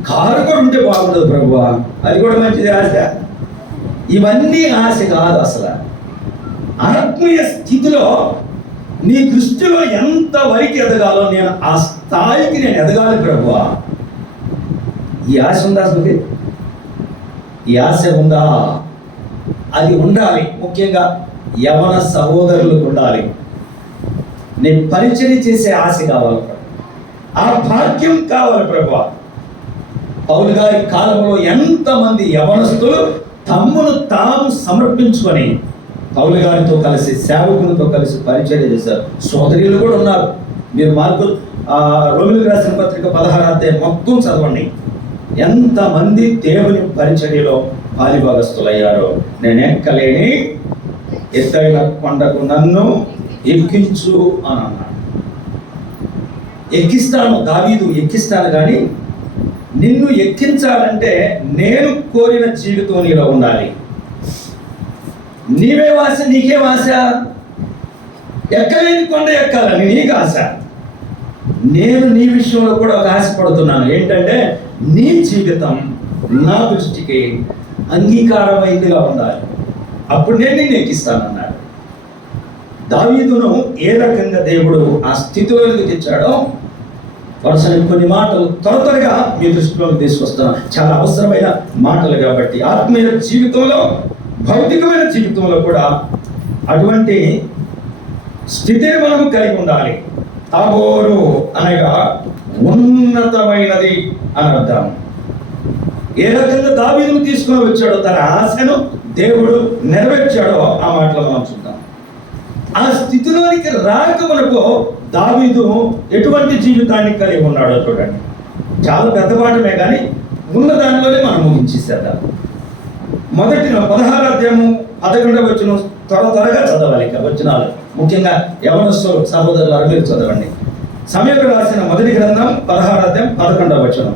కారు కూడా ఉంటే బాగుండదు ప్రభా, అది కూడా మంచిదే ఆశ. ఇవన్నీ ఆశ కాదు అసలు. ఆత్మీయ స్థితిలో నీ దృష్టిలో ఎంత వరకు ఎదగాలో, నేను ఆ స్థాయికి నేను ఎదగాలి ప్రభువా. ఈ ఆశ ఉందా అసలు? ఈ ఆశ ఉందా? అది ఉండాలి. ముఖ్యంగా యవన సహోదరులకు ఉండాలి. నేను పరిచర్య చేసే ఆశ కావాలి, ఆ భాగ్యం కావాలి ప్రభువా. పౌలు గారి కాలంలో ఎంతమంది యవనస్తులు తమ్మును తాము సమర్పించుకొని పౌలు గారితో కలిసి, సేవకులతో కలిసి పరిచర్య చేశారు. సోదరులు కూడా ఉన్నారు. మీరు రోమిలకు రాసిన పత్రిక 16వ అధ్యాయం మొత్తం చదవండి. ఎంతమంది దేవుని పరిచర్యలో పాలిభాగస్తులయ్యారో. నేను ఎక్కలేని ఎత్తైన కొండకు నన్ను ఎక్కించు అని అన్నాడు. ఎక్కిస్తాను, దావీదు ఎక్కిస్తాను, కానీ నిన్ను ఎక్కించాలంటే నేను కోరిన జీవితం నీలో ఉండాలి. నీవే ఆశ, నీకేం ఆశ? ఎక్కలేని కొండ ఎక్కాలని నీకు ఆశ. నేను నీ విషయంలో కూడా ఒక ఆశపడుతున్నాను. ఏంటంటే నీ జీవితం నా దృష్టికి అంగీకారమైందిగా ఉండాలి, అప్పుడు నేను నిన్ను ఎక్కిస్తానన్నాడు. దావీదును ఏ రకంగా దేవుడు ఆ స్థితిలోకి తెచ్చాడో వరుసని కొన్ని మాటలు త్వరగా మీ దృష్టిలోకి తీసుకొస్తున్నాను. చాలా అవసరమైన మాటలు కాబట్టి ఆత్మీయ జీవితంలో, భౌతికమైన జీవితంలో కూడా అటువంటి స్థితిని మనము కలిగి ఉండాలి. తాబోరు అనగా ఉన్నతమైనది అని అర్థం. ఏ రకంగా దావీదును తీసుకొని వచ్చాడో, తన ఆశను దేవుడు నెరవేర్చాడో ఆ మాటలు మనం చూద్దాం. ఆ స్థితిలోనికి రాక మనకు దావీదు ఎటువంటి జీవితాన్ని కలిగి ఉన్నాడో చూడండి. చాలా పెద్ద పాఠమే కానీ ఉన్న దానిలోనే మనం ముగించేసేద్దాం. మొదటి 16వ అధ్యాయము 11వ వచనం త్వరగా చదవాలి. ఇక వచనాలు ముఖ్యంగా యవనస్తులు సహోదరులారా మీరు చదవండి. సమయలు రాసిన మొదటి గ్రంథం 16వ అధ్యాయం 11వ వచనం.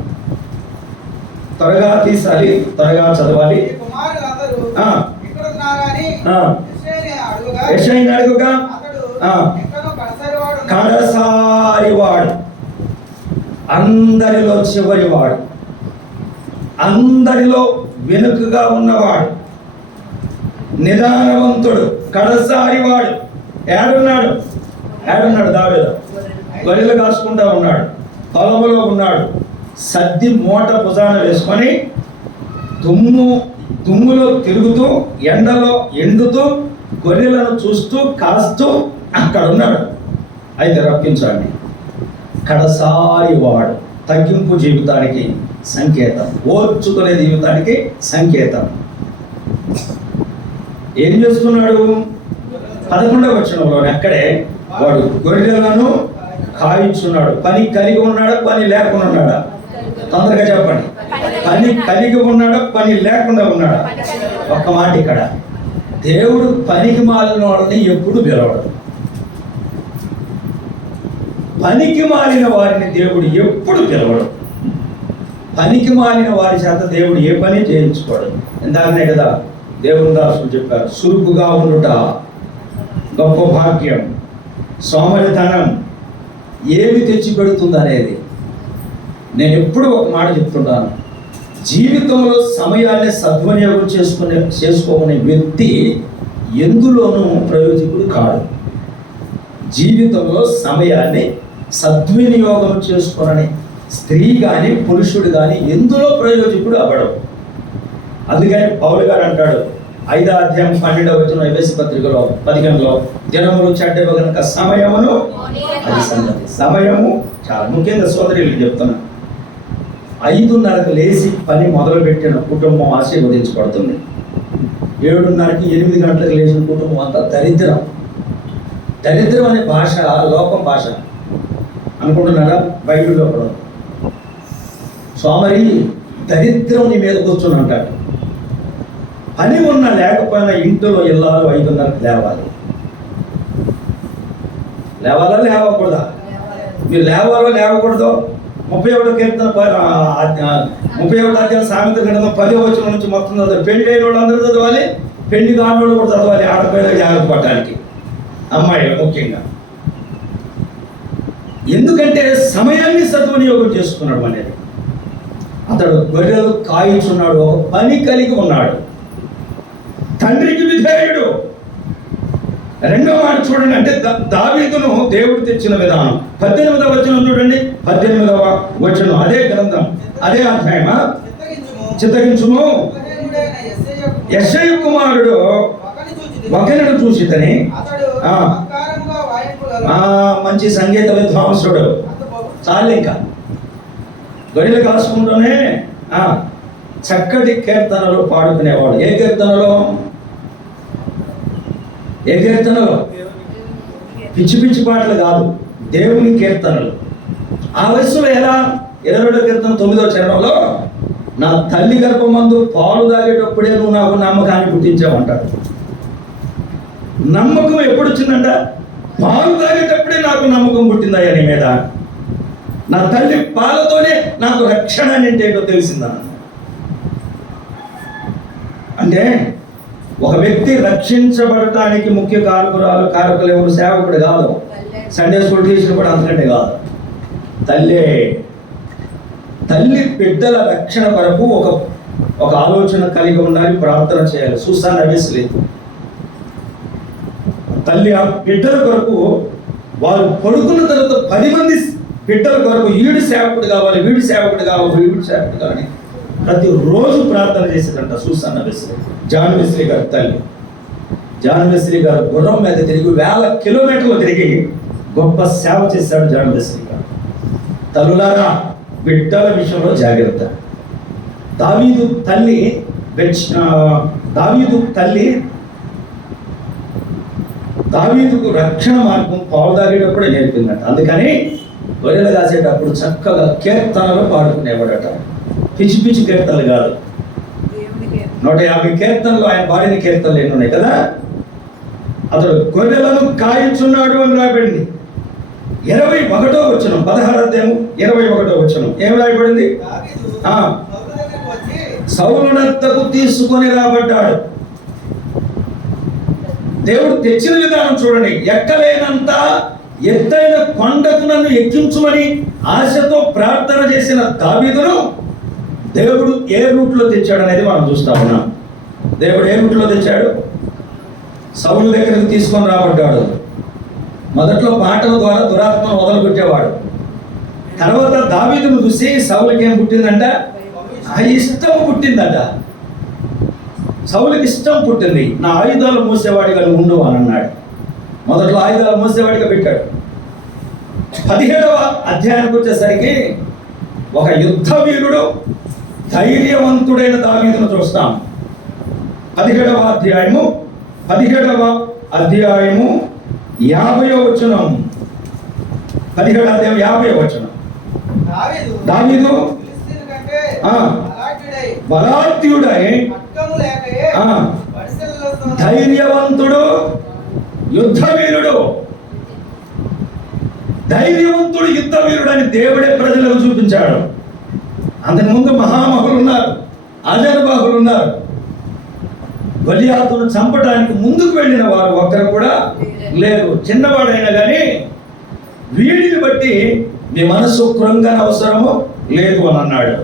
త్వరగా తీసాలి, త్వరగా చదవాలి. యెషయాని అడుగుగా కడసారివాడు, అందరిలో చివరివాడు, అందరిలో వెనుకగా ఉన్నవాడు, నిదానవంతుడు, కడసారివాడు. ఏడున్నాడు దావీదు? గొర్రెలు కాసుకుంటా ఉన్నాడు, పొలంలో ఉన్నాడు. సద్ది మూట భుజాన వేసుకొని దుమ్ములో తిరుగుతూ, ఎండలో ఎండుతూ, గొర్రెలను చూస్తూ కాస్తూ అక్కడ ఉన్నాడు. అయితే రప్పించండి. కడసారి వాడు తగ్గింపు జీవితానికి సంకేతం, ఓర్చుకునే జీవితానికి సంకేతం. ఏం చేస్తున్నాడు? 11వ వచనంలో అక్కడే వాడు గొర్రెలను కాయించున్నాడు. పని కలిగి ఉన్నాడా, పని లేకుండా ఉన్నాడా? తొందరగా చెప్పండి. పని కలిగి ఉన్నాడా, పని లేకుండా ఉన్నాడా? ఒక్క మాట ఇక్కడ, దేవుడు పనికి మాలిన వాళ్ళని ఎప్పుడు పిలవడు. పనికి మాలిన వారిని దేవుడు ఎప్పుడు పిలవడు. పనికి మాలిన వారి చేత దేవుడు ఏ పని చేయించుకోడు. ఇందాకనే కదా దేవుని దాసులు చెప్పారు, సురుకుగా ఉండుట గొప్ప భాగ్యం, సోమరితనం ఏమి తెచ్చి పెడుతుంది అనేది. నేను ఎప్పుడు ఒక మాట చెప్తుంటాను, జీవితంలో సమయాన్ని సద్వినియోగం చేసుకోకునే వ్యక్తి ఎందులోనూ ప్రయోజకుడు కాడు. జీవితంలో సమయాన్ని సద్వినియోగం చేసుకోనని స్త్రీ కానీ పురుషుడు కానీ ఎందులో ప్రయోజకుడు అవ్వడం. అందుకని పౌలు గారు అంటాడు 5వ అధ్యాయం 12వ వచనం ఎఫెసీ పత్రికలో 15లో, దినములు చెడ్డవి గనుక సమయమును, అది సంగతి. సమయము చాలా ముఖ్యంగా సోదరులకు చెప్తున్నా. 5:30కు లేచి పని మొదలుపెట్టిన కుటుంబం ఆశీర్వదించబడుతుంది. 7:30కి 8 గంటలకు లేచిన కుటుంబం అంతా దరిద్రం. దరిద్రం అనే భాష లోకం భాష అనుకుంటున్నారా? బైబిల్లో కూడా సోమరి దరిద్రం నీ మీద కూర్చొని అంటాడు. పని ఉన్నా లేకపోయినా ఇంట్లో ఇల్లాలు 5:30కి లేవాలి. లేవాలా లేవకూడదా? మీరు లేవాలో లేవకూడదు? 31వ కీర్తన 31వ అధ్యాయం సామెత గ్రంథం 10వ వచనం నుంచి మొత్తం చదవాలి. పెళ్లి అయిన వాళ్ళు అందరూ చదవాలి, పెళ్లి కాని వాళ్ళు కూడా చదవాలి. ఆడపిల్ల జాగ్రత్త పడటానికి, అమ్మాయిలు ముఖ్యంగా. ఎందుకంటే సమయాన్ని సద్వినియోగం చేసుకున్నాడు అనేది. అతడు గొర్రెలు కాయించున్నాడు, ఒక పని కలిగి ఉన్నాడు, తండ్రికి విధేయుడు. రెండో మాట చూడండి, అంటే దావీదును దేవుడు తెచ్చిన విధానం. 18వ వచనం చూడండి, 18వ వచనం అదే గ్రంథం అదే అధ్యాయమా. చిత్తగించుము, యెషయా కుమారుడు ఒకరిని చూసితని, మంచి సంగీత విద్వాంసుడు. చాలు ఇంకా గొర్రెలు కాసుకుంటూనే చక్కటి కీర్తనలు పాడుకునేవాడు. ఏ కీర్తనలో పిచ్చి పిచ్చి పాటలు కాదు, దేవుని కీర్తనలు. ఆ వయసులో ఎలా? 22వ కీర్తన 9వ చరణంలో, నా తల్లి గర్భమందు పాలు తాగేటప్పుడే నువ్వు నాకు నమ్మకాన్ని పుట్టించావంటాడు. నమ్మకం ఎప్పుడు వచ్చిందంట? పాలు తాగేటప్పుడే నాకు నమ్మకం పుట్టిందయ్యా నీ మీద. నా తల్లి పాలతోనే నాకు రక్షణ అంటే ఏంటో తెలిసిందా. అంటే ఒక వ్యక్తి రక్షించబడటానికి ముఖ్య కారకులు ఎవరు? సేవకుడు కాదు, సండే స్కూల్ టీచర్ కూడా అంతకంటే కాదు, తల్లి బిడ్డల రక్షణ కొరకు ఒక ఆలోచన కలిగి ఉండాలి, ప్రార్థన చేయాలి. సూసాన్ వెస్లీ తల్లి ఆ బిడ్డల కొరకు వారు పడుకున్న తర్వాత 10 మంది బిడ్డల కొరకు వీడు సేవకుడు కావాలి, వీడు సేవకుడు కావాలి, వీడు సేవకుడు కావాలి ప్రతిరోజు ప్రార్థన చేసేదంట సూసన్న వెస్లీ. జాన్ వెస్లీ గారి తల్లి జాన్ వెస్లీ గారు గుర్రం మీద తిరిగి 1000 కిలోమీటర్లు తిరిగి గొప్ప సేవ చేశాడు జాన్ వెస్లీ గారు. తల్లులారా, బిడ్డల విషయంలో జాగ్రత్త. దావీదు దావీదుకు రక్షణ మార్గం పాలు తాగేటప్పుడే నేర్పిందట. అందుకని గొర్రెలు కాసేటప్పుడు చక్కగా కీర్తనలు పాడుకునేవాడట. పిచ్చి పిచ్చి కీర్తనలు కాదు. 150 కీర్తనలు ఆయన పాడిన కీర్తనలు ఎన్ని ఉన్నాయి కదా. అతడు గొర్రెలను కాయించున్నాడు అని రాయబడింది. 21వ వచనం 16వ అధ్యాయం 21వ వచనం ఏం రాయబడింది? సౌలునద్దకు తీసుకొని రాబడ్డాడు. దేవుడు తెచ్చిన విధానం చూడండి. ఎక్కలేనంత ఎత్తైన కొండకు నన్ను ఎక్కించుమని ఆశతో ప్రార్థన చేసిన దావీదును దేవుడు ఏ రూట్లో తెచ్చాడు అనేది మనం చూస్తా ఉన్నాం. దేవుడు ఏ రూట్లో తెచ్చాడు? సౌలు దగ్గరకు తీసుకొని రాబడ్డాడు. మొదట్లో పాటల ద్వారా దురాత్మను వదలుపెట్టేవాడు. తర్వాత దావీదును చూసి సౌలుకి ఏం పుట్టిందంట? ఇష్టం పుట్టిందట. సౌలుకి ఇష్టం పుట్టింది. నా ఆయుధాలు మోసేవాడిగా నువ్వు ఉండు అని అన్నాడు. మొదట్లో ఆయుధాలు మోసేవాడిగా పెట్టాడు. 17వ అధ్యాయానికి వచ్చేసరికి ఒక యుద్ధ వీరుడు, ధైర్యవంతుడైన దావీదును చూస్తాం. 17వ అధ్యాయము 50వ వచనం. 17వ అధ్యాయం 50వ వచనం. దావీదు బలాఢ్యుడై ధైర్యవంతుడు, యుద్ధ వీరుడు. ధైర్యవంతుడు, యుద్ధ వీరుడు అని దేవుడే ప్రజలకు చూపించాడు. అంతకుముందు మహామహులు ఉన్నారు, ఆజానుబాహులు ఉన్నారు. గొలియాతును చంపడానికి ముందుకు వెళ్ళిన వారు ఒక్కరు కూడా లేరు. చిన్నవాడైనా కానీ వీడిని బట్టి మీ మనస్సు కృంగన అవసరము లేదు అని అన్నాడు.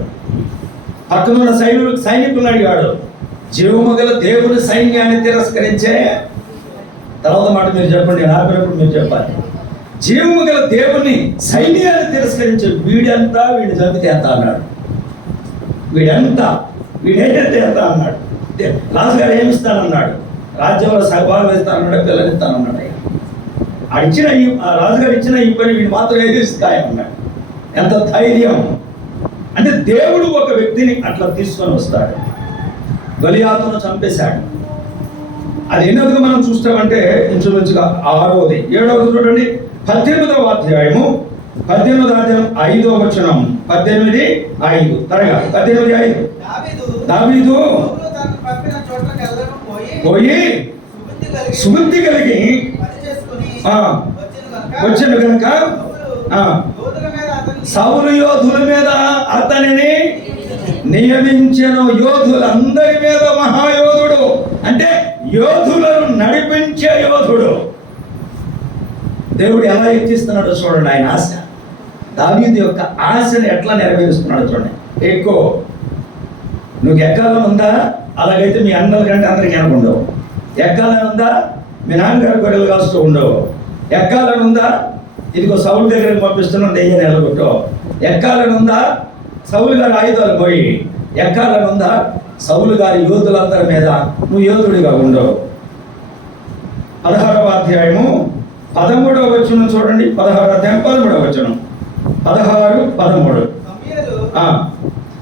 పక్కనున్న సైనికులను అడిగాడు, జీవము గల దేవుని సైన్యాన్ని తిరస్కరించే. తర్వాత మాట మీరు చెప్పండి, నేను ఆపినప్పుడు మీరు చెప్పాలి. జీవము గల దేవుని సైన్యాన్ని తిరస్కరించే వీడంతా, వీడిని చంపితే ఎంత అన్నాడు. వీడేంటే ఎంత అన్నాడు. రాజుగారు ఏమిస్తానన్నాడు? రాజ్యంలో సగభాగం ఇస్తానన్నాడు, పిల్లనిస్తానన్నాడు. రాజుగారు ఇచ్చిన ఈ పని వీడు మాత్రం ఏది ఇస్తాయన్నాడు. ఎంత ధైర్యం అంటే దేవుడు ఒక వ్యక్తిని అట్లా తీసుకొని వస్తాడు. గొలియాతును చంపేశాడు. అది ఎన్నోదిగా మనం చూస్తామంటే ఇంచుమించుగా 6వది 7వది చూడండి. 18వ అధ్యాయము 5వ వచనం. 18:5 త్వరగా 18:5. దావీదు పోయి సుబుద్ధి కలిగి వచ్చిన కనుక సౌలు యోధుల మీద అతనిని నియమించిన. యోధులందరి మీద మహాయోధుడు అంటే యోధులను నడిపించే యోధుడు. దేవుడు ఎలా ఎక్కిస్తున్నాడో చూడండి. ఆయన ఆశ, దావీదు యొక్క ఆశని ఎట్లా నెరవేరుస్తున్నాడో చూడండి. ఎక్కువ నువ్వు ఎక్కాలని ఉందా? అలాగైతే మీ అన్నల కంటే అందరికి వెనక ఉండవు. ఎక్కాలని ఉందా? మీ నాన్నగారు గొర్రెలు కాస్తూ ఉండవు. ఎక్కాలని ఉందా? ఇదిగో సౌలు దగ్గరికి పంపిస్తున్నాం, దెయ్యాన్ని ఎలగొట్టు. ఎక్కాలని ఉందా? సౌలు గారి ఆయుధాలు పోయి. ఎక్కాలని ఉందా? సౌలు గారి యోధులందరి మీద నువ్వు యోధుడిగా ఉండవు. 16వ అధ్యాయము 13వ వచనం చూడండి. 16వ అధ్యాయం 13వ వచనం. 16, 13.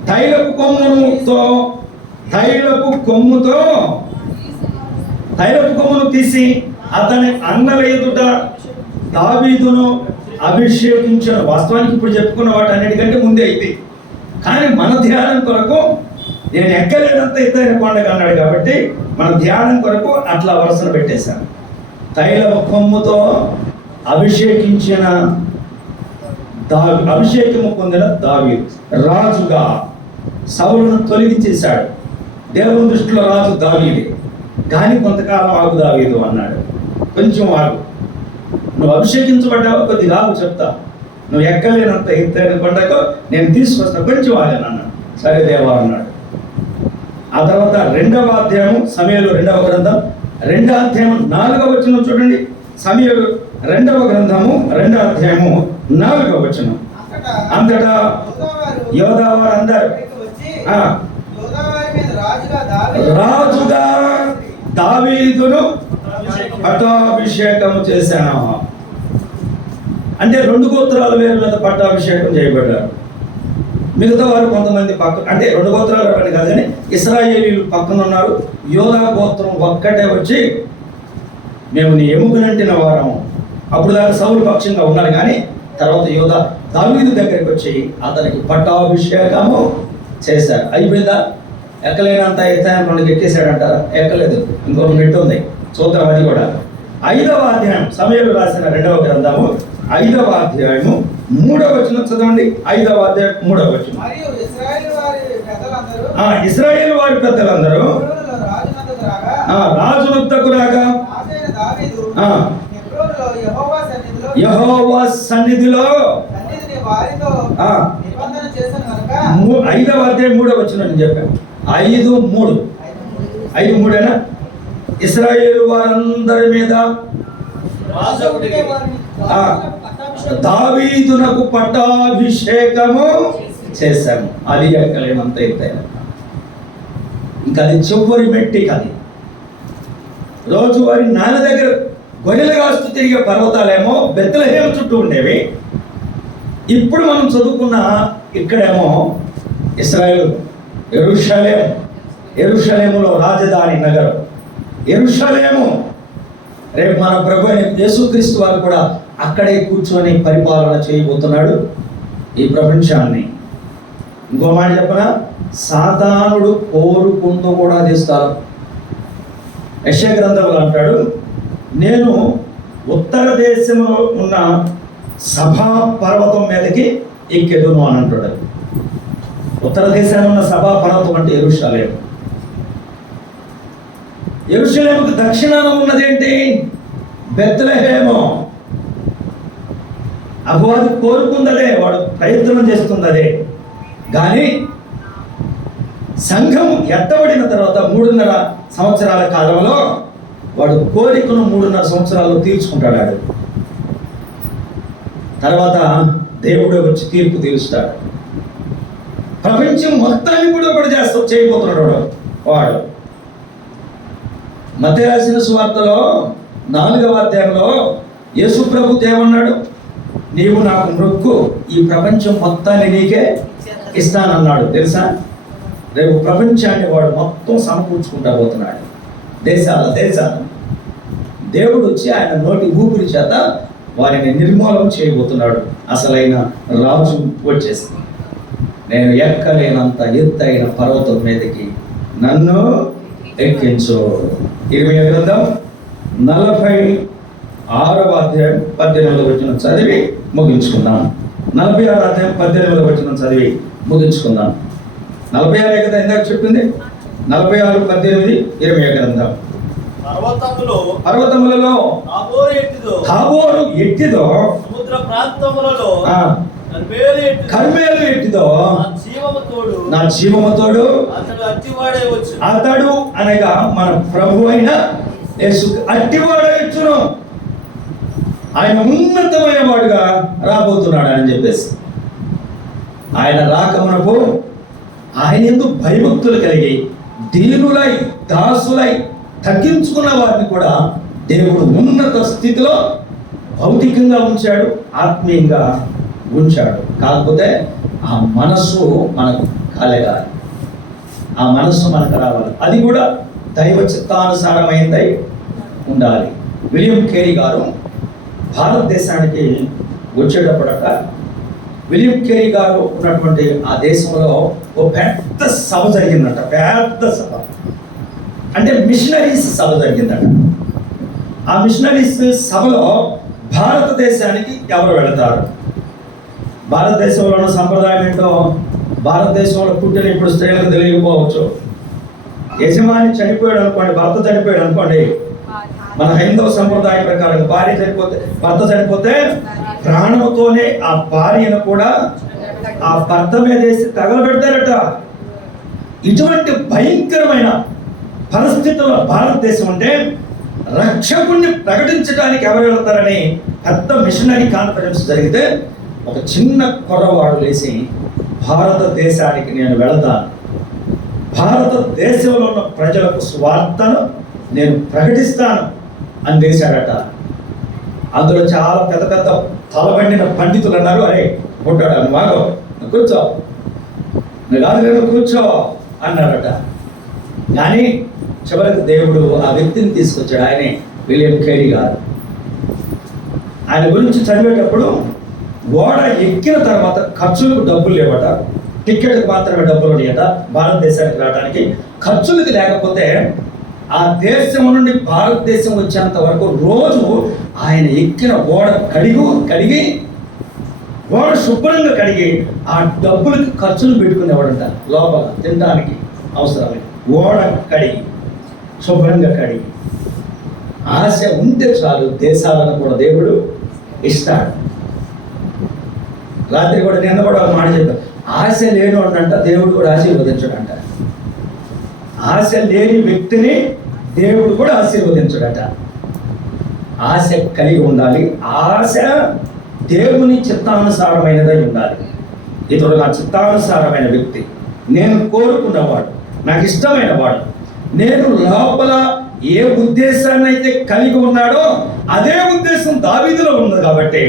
తైలపు కొమ్మును తీసి అతని అన్నల ఎదుట దావీదును అభిషేకించాడు. వాస్తవానికి ఇప్పుడు చెప్పుకున్న వాటి అన్నిటికంటే ముందే అయితే, కానీ మన ధ్యానం కొరకు నేను ఎక్కలేనంత ఎత్తైన కొండగా అన్నాడు కాబట్టి మన ధ్యానం కొరకు అట్లా వరుసను పెట్టేశాను. తైలపు కొమ్ముతో అభిషేకించిన అభిషేకము పొందిన దావీదు రాజుగా సౌలును తొలగించేశాడు. దేవుని దృష్టిలో రాజు దావీదే, కానీ కొంతకాలం ఆగు దావీదు అన్నాడు. కొంచెం ఆగు, నువ్వు అభిషేకించబడ్డావు, కొద్దిగా ఆగు చెప్తా. నువ్వు ఎక్కలేనంత ఎత్తైన కొండకు నేను తీసుకొస్తా, కొంచెం ఆగాను అన్నాడు. సరే దేవా అన్నాడు. ఆ తర్వాత 2వ అధ్యాయము సమూయేలు 2వ గ్రంథం 2వ అధ్యాయం 4వ వచనం చూడండి. సమూయేలు 2వ గ్రంథము 2వ అధ్యాయము 4వ వచనం. అంతటా యోధావారు అందరు వచ్చి ఆ, యోధావారి మీద రాజుగా దావీదును పట్టాభిషేకం చేశాను. అంటే 2 గోత్రాల వేరు మీద పట్టాభిషేకం చేయబడ్డారు. మిగతా వారు కొంతమంది పక్క, అంటే 2 గోత్రాలు అని కాదు కానీ ఇశ్రాయేలీలు పక్కన ఉన్నారు. యోధా గోత్రం ఒక్కటే వచ్చి మేము నీ ఎముకనంటిన వారము. అప్పుడు దాకా సౌలు పక్షంగా ఉన్నారు కానీ తర్వాత యోధా దావీదు దగ్గరికి వచ్చి అతనికి పట్టాభిషేకము చేశారు. అయిపోయిందా? ఎక్కలేనంత ఎత్తాయని మనకి ఎక్కేసాడంటారా? ఎక్కలేదు, ఇంకొక మెట్టు ఉంది, చూద్దాం అది కూడా. 5వ అధ్యాయం సమూయేలు రాసిన 2వ గ్రంథము 5వ అధ్యాయము 3వ వచనం చదవండి. 5వ అధ్యాయం 3వ వచనం. మరియు ఇశ్రాయేలు వారి పెద్దలందరూ ఇశ్రాయేలు వారి పెద్దలందరూ రాజునొద్దకు రాగా రాజైన దావీదు ఆ, హెబ్రోనులో యెహోవా సన్నిధిలో సన్నిధిని వారితో ఆ, నిబంధన చేసిన కనుక 5వ అధ్యాయం 3వ వచనం నేను చెప్పాను. 5:3 5:3 ఇశ్రాయేలు వారందరి మీద ఆ, దావీదునకు పట్టాభిషేకము చేశాము. అది ఎక్కలేనంత ఎత్తైన, ఇంకా అది చివరి మెట్టి. అది రోజువారి నాన్న దగ్గర గొర్రెలు కాస్తూ తిరిగే పర్వతాలేమో బెత్లెహేము చుట్టూ ఉండేవి. ఇప్పుడు మనం చదువుకున్న ఇక్కడేమో ఇశ్రాయేలు యెరూషలేములో రాజధాని నగరం యెరూషలేము. రేపు మన ప్రభు అయిన యేసుక్రీస్తు వారు కూడా అక్కడే కూర్చొని పరిపాలన చేయబోతున్నాడు ఈ ప్రపంచాన్ని. ఇంకో మాట చెప్పనా, సాతానుడు కోరుకుంటూ కూడా అది స్థలం. యెషయా గ్రంథంలో అంటాడు, నేను ఉత్తర దేశంలో ఉన్న సభా పర్వతం మీదకి ఎక్కెదును అని అంటాడు. ఉత్తర దేశంలో ఉన్న సభా పర్వతం అంటే యెరూషలేము. యెరూషలేముకు దక్షిణాన ఉన్నది ఏంటి? బెత్లెహేము. అపవాది కోరుకుందదే, వాడు ప్రయత్నం చేస్తుందదే. కానీ సంఘం ఎత్తబడిన తర్వాత 3.5 సంవత్సరాల కాలంలో వాడు కోరికను 3.5 సంవత్సరాల్లో తీర్చుకుంటాడు. తర్వాత దేవుడు వచ్చి తీర్పు తీరుస్తాడు. ప్రపంచం మొత్తాన్ని కూడా ఒకటి చేయబోతున్నాడు వాడు. మత్తయి రాసిన సువార్తలో 4వ అధ్యాయంలో యేసు ప్రభు ఏమన్నాడు? నీవు నాకు మొక్కు, ఈ ప్రపంచం మొత్తాన్ని నీకే ఇస్తానన్నాడు. తెలుసా? రేపు ప్రపంచాన్ని వాడు మొత్తం సమకూర్చుకుంటా పోతున్నాడు. దేశాలు దేవుడు వచ్చి ఆయన నోటి ఊపిరి చేత వారిని నిర్మూలన చేయబోతున్నాడు. అసలైన రాజు వచ్చేసింది. నేను ఎక్కలేనంత ఎత్తైన పర్వతం మీదకి నన్ను ఎక్కించు. 20వ గ్రంథం 46వ అధ్యాయం 18వ వచనం చదివి ముగించుకుందాం. 46వ అధ్యాయం 18వ వచనం చదివి ముగించుకుందాం. 46 కదా ఇందాక చెప్పింది. 46, 18, 20వ గ్రంథం. పర్వతములలో తాబోరు ఎట్టిదో, సముద్ర ప్రాంతములలో కర్మేలు ఎట్టిదో, నా జీవముతోడు అతడు అనగా మన ప్రభు అయిన యేసు అట్టివాడొచ్చును. ఆయన ఉన్నతమైన వాడుగా రాబోతున్నాడు అని చెప్పేసి, ఆయన రాకమునకు ఆయన ఎందుకు భయభక్తులు కలిగి దీనులై దాసులై తగ్గించుకున్న వారిని కూడా దేవుడు ఉన్నత స్థితిలో భౌతికంగా ఉంచాడు, ఆత్మీయంగా ఉంచాడు. కాకపోతే ఆ మనస్సు మనకు కలగాలి, ఆ మనస్సు మనకు రావాలి. అది కూడా దైవ చిత్తానుసారమైనదై ఉండాలి. విలియం కేరీ గారు భారతదేశానికి వచ్చేటప్పుడట, విలియం కేరీ గారు ఉన్నటువంటి ఆ దేశంలో ఓ పెద్ద సభ జరిగిందట. పెద్ద సభ అంటే మిషనరీస్ సభ జరిగిందట. ఆ మిషనరీస్ సభలో భారతదేశానికి ఎవరు వెళతారు? భారతదేశంలో ఉన్న సంప్రదాయం ఏంటో భారతదేశంలో పుట్టిన ఇప్పుడు స్త్రీలకు తెలియకపోవచ్చు. యజమాని చనిపోయాడు అనుకోండి, భర్త చనిపోయాడు అనుకోండి, మన హైందవ సంప్రదాయం ప్రకారం భర్త చనిపోతే ప్రాణంతోనే ఆ భార్యను కూడా ఆ భర్త మీద వేసి తగలబెడతారట. ఇటువంటి భయంకరమైన పరిస్థితుల్లో భారతదేశం అంటే రక్షకుణ్ణి ప్రకటించడానికి ఎవరు వెళ్తారని పెద్ద మిషనరీ కాన్ఫరెన్స్ జరిగితే ఒక చిన్న కుర్రవాడు లేచి భారతదేశానికి నేను వెళతాను, భారతదేశంలో ఉన్న ప్రజలకు స్వార్థను నేను ప్రకటిస్తాను అని లేచాడట. అందులో చాలా పెద్ద పెద్ద తలబండిన పండితులు అన్నారు, అరే ఉంటాడు అని మాగో కూర్చో, కాదు కూర్చో అన్నారట. కానీ చివరికి దేవుడు ఆ వ్యక్తిని తీసుకొచ్చాడు. ఆయనే విలియం కేరీ గారు. ఆయన గురించి చదివేటప్పుడు ఓడ ఎక్కిన తర్వాత ఖర్చులకు డబ్బులు లేవట, టికెట్కి మాత్రమే డబ్బులు ఉన్నాయట. భారతదేశానికి రావడానికి ఖర్చులకి లేకపోతే ఆ దేశం నుండి భారతదేశం వచ్చేంత వరకు రోజు ఆయన ఎక్కిన ఓడ కడిగి ఓడ శుభ్రంగా కడిగి ఆ డబ్బులకి ఖర్చులు పెట్టుకునేవాడంట. లోపల తినడానికి అవసరమే ఓడ కడిగి శుభ్రంగా కడిగి. ఆశ ఉంటే చాలు దేశాలను కూడా దేవుడు ఇస్తాడు. రాత్రి కూడా నిన్న కూడా ఒక మాట చెప్పారు, ఆశ లేను అంట దేవుడు కూడా ఆశీర్వదించడంట. ఆశ లేని వ్యక్తిని దేవుడు కూడా ఆశీర్వదించడట. ఆశ కలిగి ఉండాలి. ఆశ దేవుని చిత్తానుసారమైనదై ఉండాలి. ఇతడు నా చిత్తానుసారమైన వ్యక్తి, నేను కోరుకున్నవాడు, నాకు ఇష్టమైన వాడు, నేను లోపల ఏ ఉద్దేశాన్ని అయితే కలిగి ఉన్నాడో అదే ఉద్దేశం దావీదులో ఉంది కాబట్టి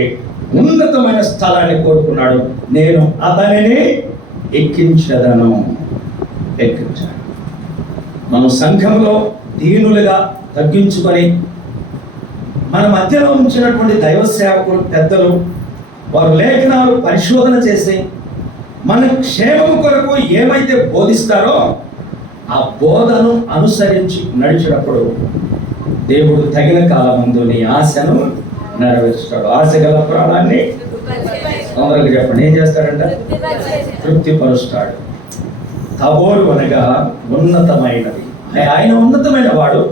ఉన్నతమైన స్థలాన్ని కోరుకున్నాడు. నేను అతనిని ఎక్కించాను. మనం సంఘంలో దీనులుగా తగ్గించుకొని మన మధ్యలో ఉంచినటువంటి దైవ సేవకులు పెద్దలు వారు లేఖనాలు పరిశోధన చేసి మన క్షేమం కొరకు ఏమైతే బోధిస్తారో ఆ బోధను అనుసరించి నడిచినప్పుడు దేవుడు తగిన కాలమందు నీ ఆశను నెరవేరుస్తాడు. ఆశ గల ప్రాణాన్ని తొందరగా చెప్పండి, ఏం చేస్తాడంట? తృప్తిపరుస్తాడు. తబోరు అనగా ఉన్నతమైనది. ఆయన ఉన్నతమైన వాడు,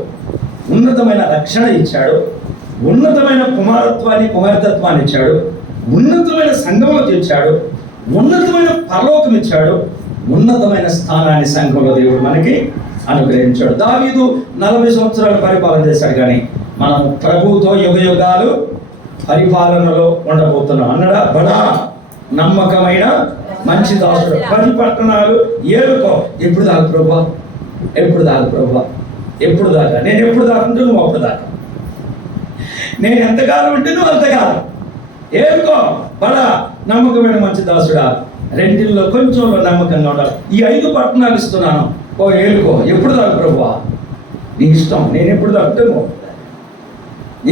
ఉన్నతమైన రక్షణ ఇచ్చాడు, ఉన్నతమైన కుమారతత్వాన్ని ఇచ్చాడు, ఉన్నతమైన సంఘంలో తెచ్చాడు, ఉన్నతమైన పరలోకం ఇచ్చాడు, ఉన్నతమైన స్థానాన్ని సంఘంలో దేవుడు మనకి అనుగ్రహించాడు. దావీదు 40 సంవత్సరాలు పరిపాలన చేశాడు, కానీ మనం ప్రభువుతో యుగాలు పరిపాలనలో ఉండబోతున్నాం అన్నాడా? బడా నమ్మకమైన మంచి దాసుడు, 10 పట్టణాలు ఏలుకో. ఎప్పుడు దాకా ప్రభా, ఎప్పుడు దాకా ప్రభా, ఎప్పుడు దాకా? నేను ఎప్పుడు దాకా ఉంటే నువ్వు అప్పుడు దాకా, నేను ఎంతకాలం ఉంటే నువ్వు అంతకాలం. ఏలుకో బడా నమ్మకమైన మంచి దాసుడా, రెండిల్లో కొంచెంలో నమ్మకంగా ఉండాలి. ఈ 5 పట్టణాలు ఇస్తున్నాను, ఓ ఏలుకో. ఎప్పుడు దాకా ప్రభా? నీకు ఇష్టం, నేను ఎప్పుడు దాకా ఉంటే నువ్వు.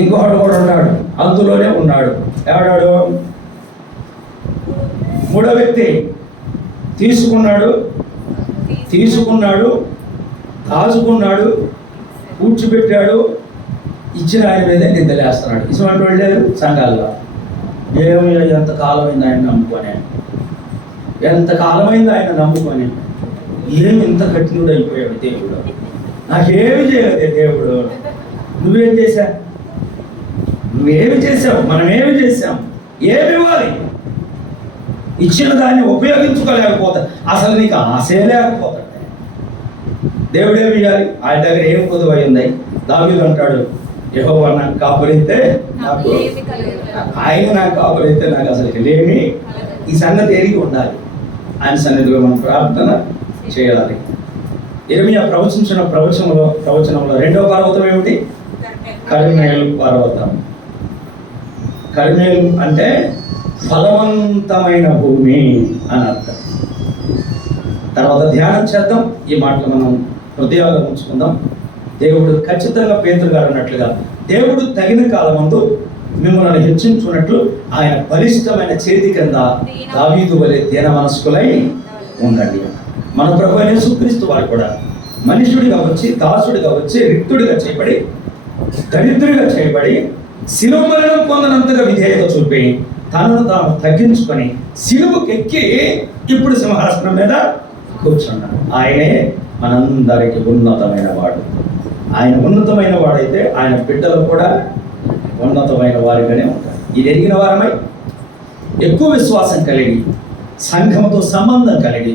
ఇంకొకడు కూడా ఉన్నాడు, అందులోనే ఉన్నాడు. ఎవడాడు? 3వ వ్యక్తి. తీసుకున్నాడు, దాచుకున్నాడు, కూర్చోబెట్టాడు, ఇచ్చిన ఆయన మీదే నిందలేస్తున్నాడు. ఇటువంటి వాళ్ళు లేరు సంఘాల్లో. ఏమి ఎంతకాలమైంది ఆయన నమ్ముకొని, ఏమి ఇంత కఠినుడు అయిపోయాడు దేవుడు, నాకేమి చేయలేదే దేవుడు. నువ్వేం చేశావు? మనం ఏమి చేశాం? ఏమి ఇవ్వాలి? ఇచ్చిన దాన్ని ఉపయోగించుకోలేకపోతా, అసలు నీకు ఆశే లేకపోతాడు. దేవుడు ఏమి ఇవ్వాలి? ఆయన దగ్గర ఏం పొదువై ఉంది? దావీదు అంటాడు, యెహోవా నాకు కాపురైతే నాకు, ఆయన నాకు కాపురైతే నాకు అసలు లేమి. ఈ సంగతి ఎరిగి ఉండాలి. ఆయన సన్నిధిలో మనం ప్రార్థన చేయాలి. ఇర్మియా ప్రవచించిన ప్రవచనంలో 2వ పర్వతం ఏమిటి? కర్మేలు పర్వతం. కర్మేలు అంటే ఫలవంతమైన భూమి అని అర్థం. తర్వాత ధ్యానం చేద్దాం. ఈ మాటలు మనం హృదయాల్లో ఉంచుకుందాం. దేవుడు ఖచ్చితంగా పేతురు గారు అన్నట్లుగా దేవుడు తగిన కాలమందు మిమ్మల్ని హెచ్చించున్నట్లు ఆయన బలిష్టమైన చేతి కింద దావీదు వలె దీన మనస్కులై ఉండండి. మన ప్రభు అయిన యేసుక్రీస్తు వారు కూడా మనుషుడిగా వచ్చి, దాసుడిగా వచ్చి, రిక్తుడిగా చేయబడి, దరిద్రుడిగా చేయబడి, శిలువ మరణం పొందనంతగా విధేయత చూపి తనను తాను తగ్గించుకొని శిలువకెక్కి ఇప్పుడు సింహాసనం మీద కూర్చున్నాడు. ఆయనే మనందరికి ఉన్నతమైన వాడు. ఆయన ఉన్నతమైన వాడైతే ఆయన బిడ్డలు కూడా ఉన్నతమైన వారిగానే ఉంటారు. ఇది ఎరిగిన వారమై ఎక్కువ విశ్వాసం కలిగి, సంఘంతో సంబంధం కలిగి,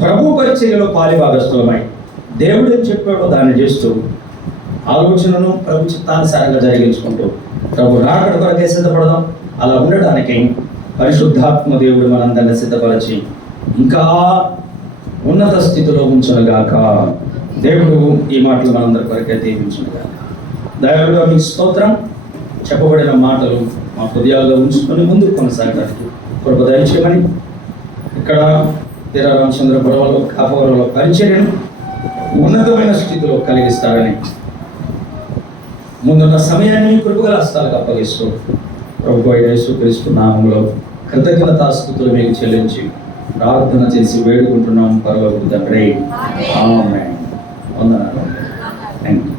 ప్రభు పరిచర్యలో పాలిభాగస్తులమై దేవుడు ఏం చెప్పాడో దాన్ని చేస్తూ ఆలోచనను ప్రభు చిత్తానుసారంగా జరిగించుకుంటూ ప్రభు రాకడ కొరకే సిద్ధపడదాం. అలా ఉండడానికి పరిశుద్ధాత్మ దేవుడు మనందరిని సిద్ధపరిచి ఇంకా ఉన్నత స్థితిలో ఉంచునుగాక. దేవుడు ఈ మాటలు మనందరి కొరకే దీవించునుగాక. దయగా మీ స్తోత్రం. చెప్పబడిన మాటలు మా హృదయాల్లో ఉంచుకొని ముందుకు కొనసాగడానికి కృప దయచేయమని, ఇక్కడ వీరరామచంద్ర బురవలో కాపవరంలో పరిచర్యను ఉన్నతమైన స్థితిలో కలిగిస్తారని ముందున్న సమయాన్ని కృపగల హస్తాలకు అప్పగిస్తూ ప్రభువైన యేసుక్రీస్తు నామములో కృతజ్ఞతాస్తుతులు మీకు చెల్లించి ప్రార్థన చేసి వేడుకుంటున్నాం పరలోకపు తండ్రి. ఆమేన్. వందనాలు. థాంక్యూ.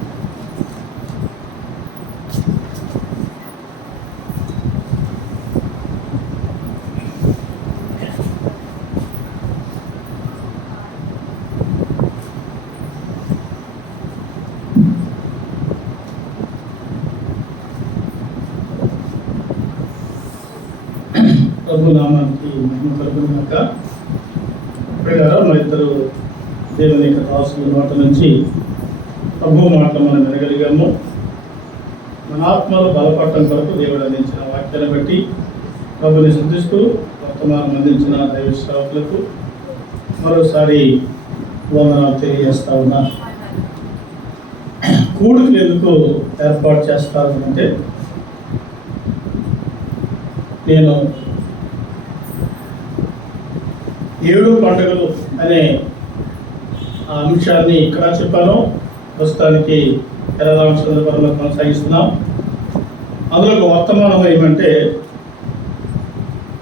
ప్రభు నామానికి మహిమ కలుగునుగాక. ప్రియులారా, మన ఇద్దరు దేవుని యొక్క దాసుల నోట నుంచి ప్రభు మాటలు మనం వినగలిగాము. మన ఆత్మలు బలపడటం కొరకు దేవుడు అందించిన వాక్యాన్ని బట్టి ప్రభుని స్తుతిస్తూ వర్తమానం అందించిన దైవ సేవకులకు మరోసారి వందనాలు తెలియజేస్తా ఉన్నా. కూడుకులు ఎందుకు ఏర్పాటు చేస్తారు అంటే, నేను 7 పండుగలు అనే ఆ అంశాన్ని ఇక్కడ చెప్పాను. ప్రస్తుతానికి వీరరామచంద్రపురంలో కొనసాగిస్తున్నాం. అందులో ఒక వర్తమానం ఏమంటే,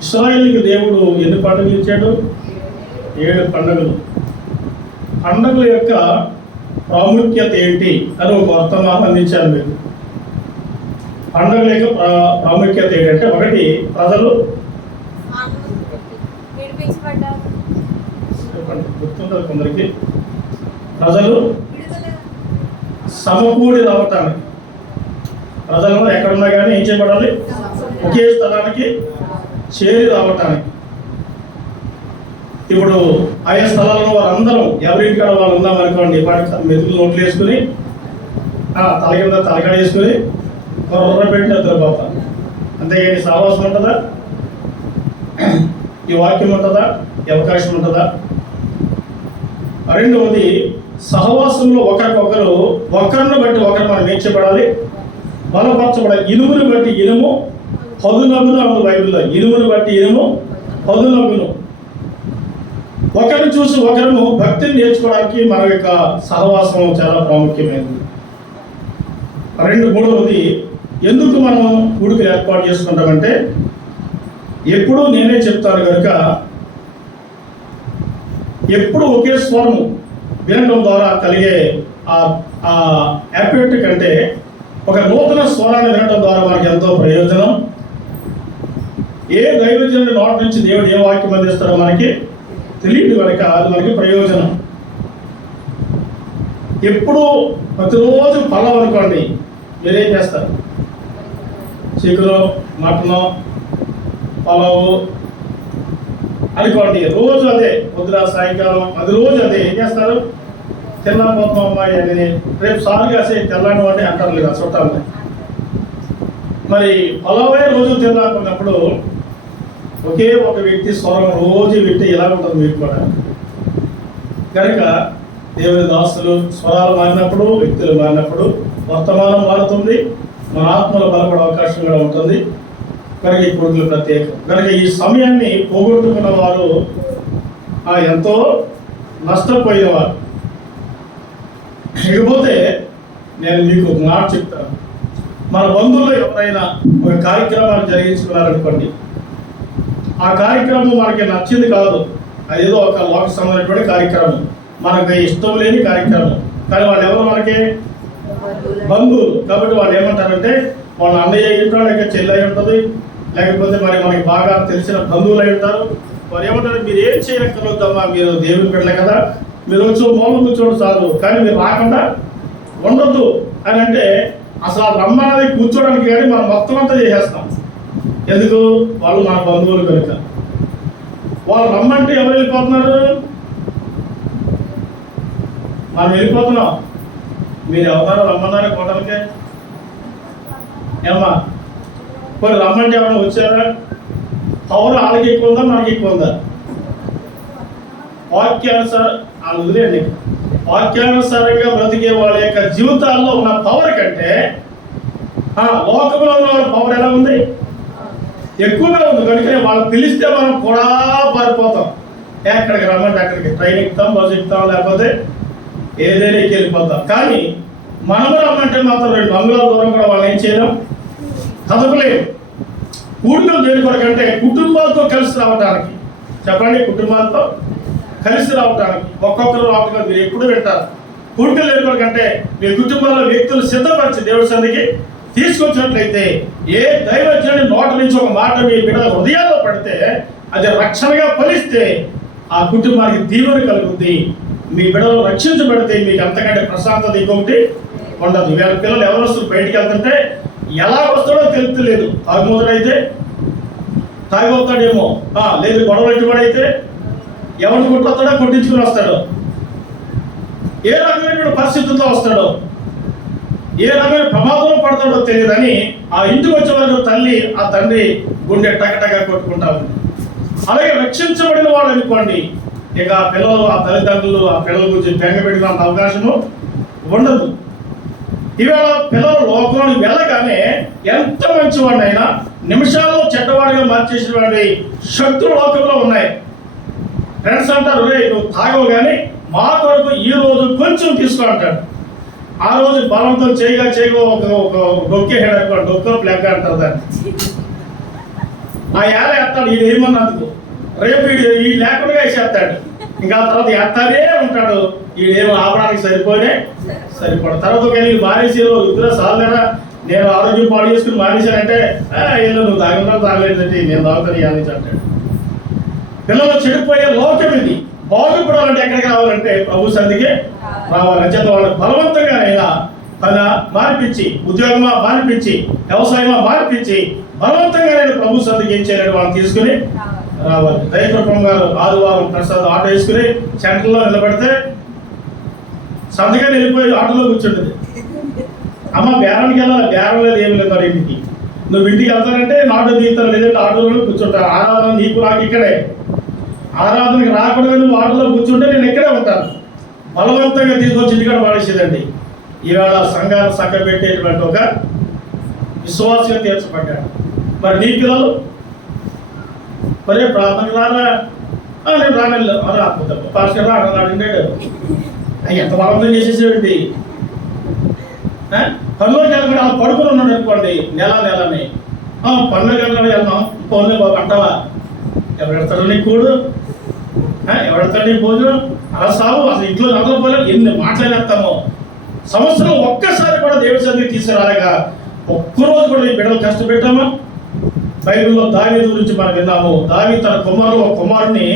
ఇశ్రాయేలుకి దేవుడు ఎన్ని పండుగలు ఇచ్చాడు? 7 పండుగలు. పండుగల యొక్క ప్రాముఖ్యత ఏంటి అని ఒక వర్తమానం అందించాను మీకు. పండుగల యొక్క ప్రాముఖ్యత ఏంటంటే, ఒకటి, ప్రజలు గుర్తుంటుంది కొందరికి, ప్రజలు సమకూడి రావటానికి, ప్రజలు ఎక్కడున్నా కానీ ఏం చేయబడాలి? ఒకే స్థలానికి చేరి రావటానికి. ఇప్పుడు ఆయా స్థలాల్లో వారందరం ఎవరింటికాడ వాళ్ళు ఉన్నామనుకోండి, వాటికి మెతుకులు నోట్లు వేసుకుని తల కింద తలకాడ వేసుకుని కొర్ర పెట్టి నిద్రపోతాను. అంతేగాని సావాసం ఉంటుందా? ఈ వాక్యం ఉంటుందా? ఈ అవకాశం ఉంటుందా? రెండవది, సహవాసంలో ఒకరికొకరు, ఒకరిని బట్టి ఒకరు మనం నేర్చబడాలి, బలపరచబడాలి. ఇనుముని బట్టి ఇనుము పదునగును అన్న బైబిల్లో. ఇనుముని బట్టి ఇనుము పదునగును. ఒకరిని చూసి ఒకరు భక్తిని నేర్చుకోవడానికి మన యొక్క సహవాసం చాలా ప్రాముఖ్యమైనది. మూడవది, ఎందుకు మనం గుడికి ఏర్పాటు చేసుకుంటామంటే, ఎప్పుడూ నేనే చెప్తాను కనుక, ఎప్పుడు ఒకే స్వరం వినడం ద్వారా కలిగే ఆ ఎఫెక్ట్ కంటే ఒక నూతన స్వరాన్ని వినడం ద్వారా మనకి ఎంతో ప్రయోజనం. ఏ దైవజనుడి నోటి నుంచి దేవుడు ఏ వాక్యం అందిస్తాడో మనకి తెలియదు కనుక అది మనకి ప్రయోజనం. ఎప్పుడు ప్రతిరోజు పలావ్ అనుకోండి, మీరేం చేస్తారు? చికెను, మటను, పలావు అనుకోండి, రోజు అదే, పొద్దున సాయంకాలం అది రోజు అదే. ఏం చేస్తారు? తిన్నాపోతున్నాం అమ్మాయి అని రేపు సార్లు కాసే తెల్లాను అంటే అంటారు లేదా చుట్టాలని. మరి పలావే రోజు తిన్నాకున్నప్పుడు ఒకే ఒక వ్యక్తి స్వరం రోజు వింటే ఎలా ఉంటుంది మీకు కూడా? కనుక దేవుని దాసులు స్వరాలు మారినప్పుడు, వ్యక్తులు మారినప్పుడు వర్తమానం మారుతుంది, మన ఆత్మలో బలపడే అవకాశం కూడా ఉంటుంది. కనుక ఈ కొడుకులు ప్రత్యేకం. కనుక ఈ సమయాన్ని పోగొట్టుకున్న వారు ఎంతో నష్టపోయేవారు. ఇకపోతే నేను మీకు ఒక మాట చెప్తాను. మన బంధువులు ఎవరైనా ఒక కార్యక్రమాన్ని జరిగించుకున్నారనుకోండి, ఆ కార్యక్రమం మనకి నచ్చింది కాదు, అదేదో ఒక లోక సంబంధించినటువంటి కార్యక్రమం, మనకి ఇష్టం లేని కార్యక్రమం, కానీ వాళ్ళు ఎవరు? మనకి బంధువులు. కాబట్టి వాళ్ళు ఏమంటారంటే, వాళ్ళ అన్నయ్య అయి ఉంటాడు, లేక చెల్లి అయి ఉంటుంది, లేకపోతే మరి మనకి బాగా తెలిసిన బంధువులు అయి ఉంటారు. వారు ఏమంటారు? మీరు ఏం చేయక్కర్లేదమ్మా, మీరు దేవుని బిడ్డలే కదా, మీరు వచ్చి మూలం కూర్చోడు చాలు, కానీ మీరు రాకుండా ఉండొద్దు అని అంటే, అసలు రమ్మన్నది కూర్చోడానికి కానీ మనం మొత్తం అంతా చేసేస్తాం. ఎందుకు? వాళ్ళు మన బంధువులు కనుక. వాళ్ళు రమ్మంటే ఎవరు వెళ్ళిపోతున్నారు? మనం వెళ్ళిపోతున్నాం. మీరు ఎవరు రమ్మన్నారు కోటలకే? ఏమా కొన్ని రమ్మంటే ఎవరైనా వచ్చారా? పవర్ వాళ్ళకి ఎక్కువ ఉందా మనకి ఎక్కువ ఉందా? వదిలేండి. వాక్యానుసారంగా బ్రతికే వాళ్ళ యొక్క జీవితాల్లో ఉన్న పవర్ కంటే లోకంలో ఉన్న వాళ్ళ పవర్ ఎలా ఉంది? ఎక్కువగా ఉంది. కనుక వాళ్ళు పిలిస్తే మనం కూడా పారిపోతాం. ఎక్కడికి రమ్మంటే అక్కడికి ట్రైన్ ఎక్కుతాం, బస్సు ఎక్కుతాం, లేకపోతే ఏదైనా వెళ్ళిపోతాం. కానీ మనము రమ్మంటే మాత్రం 2 అంగుళాల దూరం కూడా వాళ్ళు ఏం చేయడం కదపలేము. కూడుకలు దేని కొరకంటే కుటుంబాలతో కలిసి రావడానికి. చెప్పండి, కుటుంబాలతో కలిసి రావడానికి. ఒక్కొక్కరు రావడానికి మీరు ఎప్పుడు వింటారు. కూడుకలు దేని కొరకంటే మీ కుటుంబంలో వ్యక్తులు సిద్ధపరిచి దేవుడి సన్నిధికి తీసుకొచ్చినట్లయితే ఏ దైవజ్ఞుని నోట నుంచి ఒక మాట మీ బిడ్డల హృదయాల్లో పడితే అది రక్షణగా ఫలిస్తే ఆ కుటుంబానికి దీవెన కలుగుతుంది. మీ బిడ్డలు రక్షించబడితే మీకు అంతకంటే ప్రశాంతత ఇంకొకటి ఉండదు. వీళ్ళ పిల్లలు ఎవరు వస్తారు బయటికి వెళ్తుంటే ఎలా వస్తాడో తెలుపుతలేదు. తాగుమోతుడైతే తాగిపోతాడేమో, లేదు గొడవలెట్టుబడైతే ఎవరిని కొట్టుకొస్తాడో కొట్టించుకుని వస్తాడు. ఏ రకమైన పరిస్థితుల్లో వస్తాడో, ఏ రకమైన ప్రమాదంలో పడతాడో తెలియదని ఆ ఇంటికి వచ్చే వరకు తల్లి ఆ తండ్రి గుండె టకటగా కొట్టుకుంటా ఉంది. అలాగే రక్షించబడిన వాళ్ళు అనుకోండి, ఇక ఆ పిల్లలు ఆ తల్లిదండ్రులు ఆ పిల్లల గురించి బెంగ పెట్టినంత అవకాశము ఉండదు. ఇవాళ పిల్లలు లోకంలోకి వెళ్ళగానే ఎంత మంచివాడినైనా నిమిషాల్లో చెడ్డవాడిగా మార్చేసినటువంటి శక్తులు లోకంలో ఉన్నాయి. ఫ్రెండ్స్ అంటారు, నువ్వు తాగవు కానీ మా కొరకు ఈ రోజు కొంచెం తీసుకో అంటాడు. ఆ రోజు బలంతో చేయగా ఒక డొక్కేసాడు అనుకోండి, డొక్కో ప్లెగ్ అంటారు దాన్ని. ఆ ఏళ ఎత్తాడు ఈయన ఏమన్నందుకు, రేపు ఈ లేకుండా వేసేస్తాడు. ఇంకా తర్వాత ఎత్తానే ఉంటాడు. ఈయనేమో ఆపడానికి సరిపోడు. తర్వాత కానీ మానేసి ఇద్దరు సాధన నేను ఆరోగ్యం పాడు చేసుకుని మానేశానంటే ఏదో నువ్వు తాగలేదంటే నేను తాగుతాను ఇవ్వాలి అంటాడు. పిల్లలు చెడిపోయే లోకం ఇది. బాగుపడాలంటే ఎక్కడికి రావాలంటే ప్రభు సన్నిధికి రావాలి. చేత వాళ్ళకి బలవంతంగానైనా పని మానిపించి, ఉద్యోగమా మానిపించి, వ్యవసాయమా మానిపించి బలవంతంగానైనా ప్రభు సన్నిధికి ఏం చేయాలని వాళ్ళని తీసుకుని రావాలి. దైవకృపం గారు ఆదివారం ప్రసాద్ ఆటో వేసుకుని సెంటర్లో నిలబడితే సంతకాన్ని వెళ్ళిపోయి ఆటోలో కూర్చుంటుంది. అమ్మ బేరానికి వెళ్ళాలి, బేరం లేదు ఏమి లేదు మరి ఇంటికి. నువ్వు ఇంటికి వెళ్తానంటే ఆటో దిగుతాను, లేదంటే ఆటోలో కూర్చుంటాను. ఆరాధన నీకు నాకు ఇక్కడే. ఆరాధనకి రాకుండా నువ్వు ఆటోలో కూర్చుంటే నేను ఇక్కడే ఉంటాను. బలవంతంగా తీసుకొచ్చి ఇంటికాడ పాడేసేదండి. ఈవేళ సంఘాలు చక్కబెట్టేటువంటి ఒక విశ్వాసంగా తీర్చబడ్డాడు. మరి నీ పిల్లలు మరే ప్రార్థనకు రారా, నేను రానెళ్ళు పాస్టర్ రా అన్నాడు. ఎంత బలవంతం చేసేసేవండి. పనులోకి వెళ్ళకుండా అలా పడుకుని ఉన్నాడు అనుకోండి నెలని పనులోకి వెళ్ళకుండా వెళ్దాం పనులే బాబు అంటావా? ఎవరెడతాడు నీ కూడు, ఎవరెడతాడు నీ భోజనం? అలా సాగు అసలు ఇంట్లో నగకపోలేదు. ఎన్ని మాట్లాడేస్తామో సంవత్సరం ఒక్కసారి కూడా దేవుడి సన్నిధికి తీసుకురాలేక ఒక్కరోజు కూడా ఈ బిడ్డలు కష్టపెట్టామా? బైబిల్లో దావీదు గురించి మనం విన్నాము. దావీదు తన కుమారుని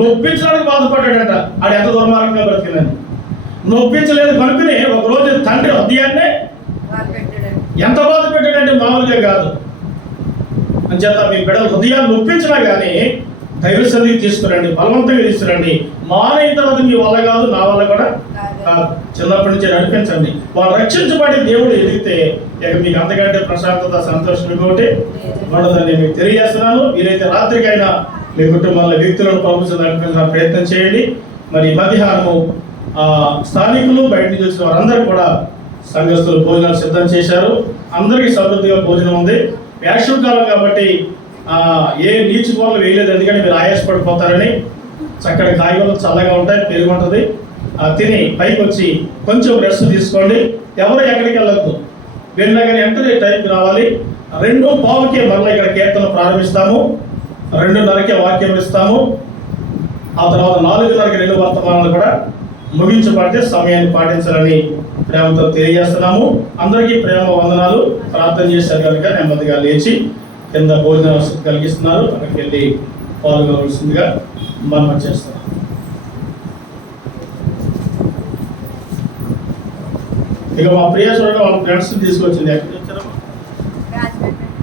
నొప్పించడానికి బాధపడ్డాడంట. ఆడు ఎంత దుర్మార్గంగా బ్రతికిందని నొప్పించలేదు కనుకనే ఒకరోజు తండ్రి హృదయాన్నే ఎంత బాధ పెట్టాడంటే మామూలుగా కాదు. అంచేత మీ బిడ్డల హృదయాన్ని నొప్పించినా కానీ దైవ సన్నిధికి తీసుకురండి, బలవంతంగా తీసుకురండి. మానైన తర్వాత మీ వల్ల కాదు, నా వల్ల కూడా కాదు. చిన్నప్పటి నుంచి నడిపించండి. వాళ్ళు రక్షించబడి దేవుడు ఎదిగితే ఇక మీకు అంతకంటే ప్రశాంతత, సంతోషం ఇంకొకటి ఉండదని మీకు తెలియజేస్తున్నాను. మీరైతే రాత్రికైనా మీ కుటుంబాల వ్యక్తులను ప్రభుత్వం నడిపించిన ప్రయత్నం చేయండి. మరి మధ్యాహ్నము స్థానికులు బయట నుంచి వచ్చిన వారందరూ కూడా సంఘస్థులు భోజనాలు సిద్ధం చేశారు. అందరికీ సమృద్ధిగా భోజనం ఉంది. వేసవికాలం కాబట్టి ఏ నీచు కూరలు వేయలేదు, ఎందుకంటే మీరు ఆయాసపడిపోతారని. చక్కటి కాయగూరలు చల్లగా ఉంటాయి, పెరుగు ఉంటుంది. తిని పైకి వచ్చి కొంచెం రెస్ట్ తీసుకోండి. ఎవరు ఎక్కడికి వెళ్ళొద్దు. వెళ్ళగానే వెంటనే టైంకి రావాలి. 2:15కే మరలా ఇక్కడ కీర్తన ప్రారంభిస్తాము. 2:30కే వాక్యం ఇస్తాము. ఆ తర్వాత 4:30కి 2 వర్తమానాలు కూడా ముగించబడితే సమయాన్ని పాటించాలని ప్రేమతో తెలియజేస్తున్నాము. అందరికీ ప్రేమ వందనాలు. ప్రార్థన చేశారు కనుక నెమ్మదిగా లేచి కింద భోజన వసతి కలిగిస్తున్నారు. అక్కడికి వెళ్ళి పాల్గొనవలసిందిగా మనం చేస్తున్నాం. ఇక మా ప్రియ చూడండి వాళ్ళ ఫ్రెండ్స్ తీసుకొచ్చింది.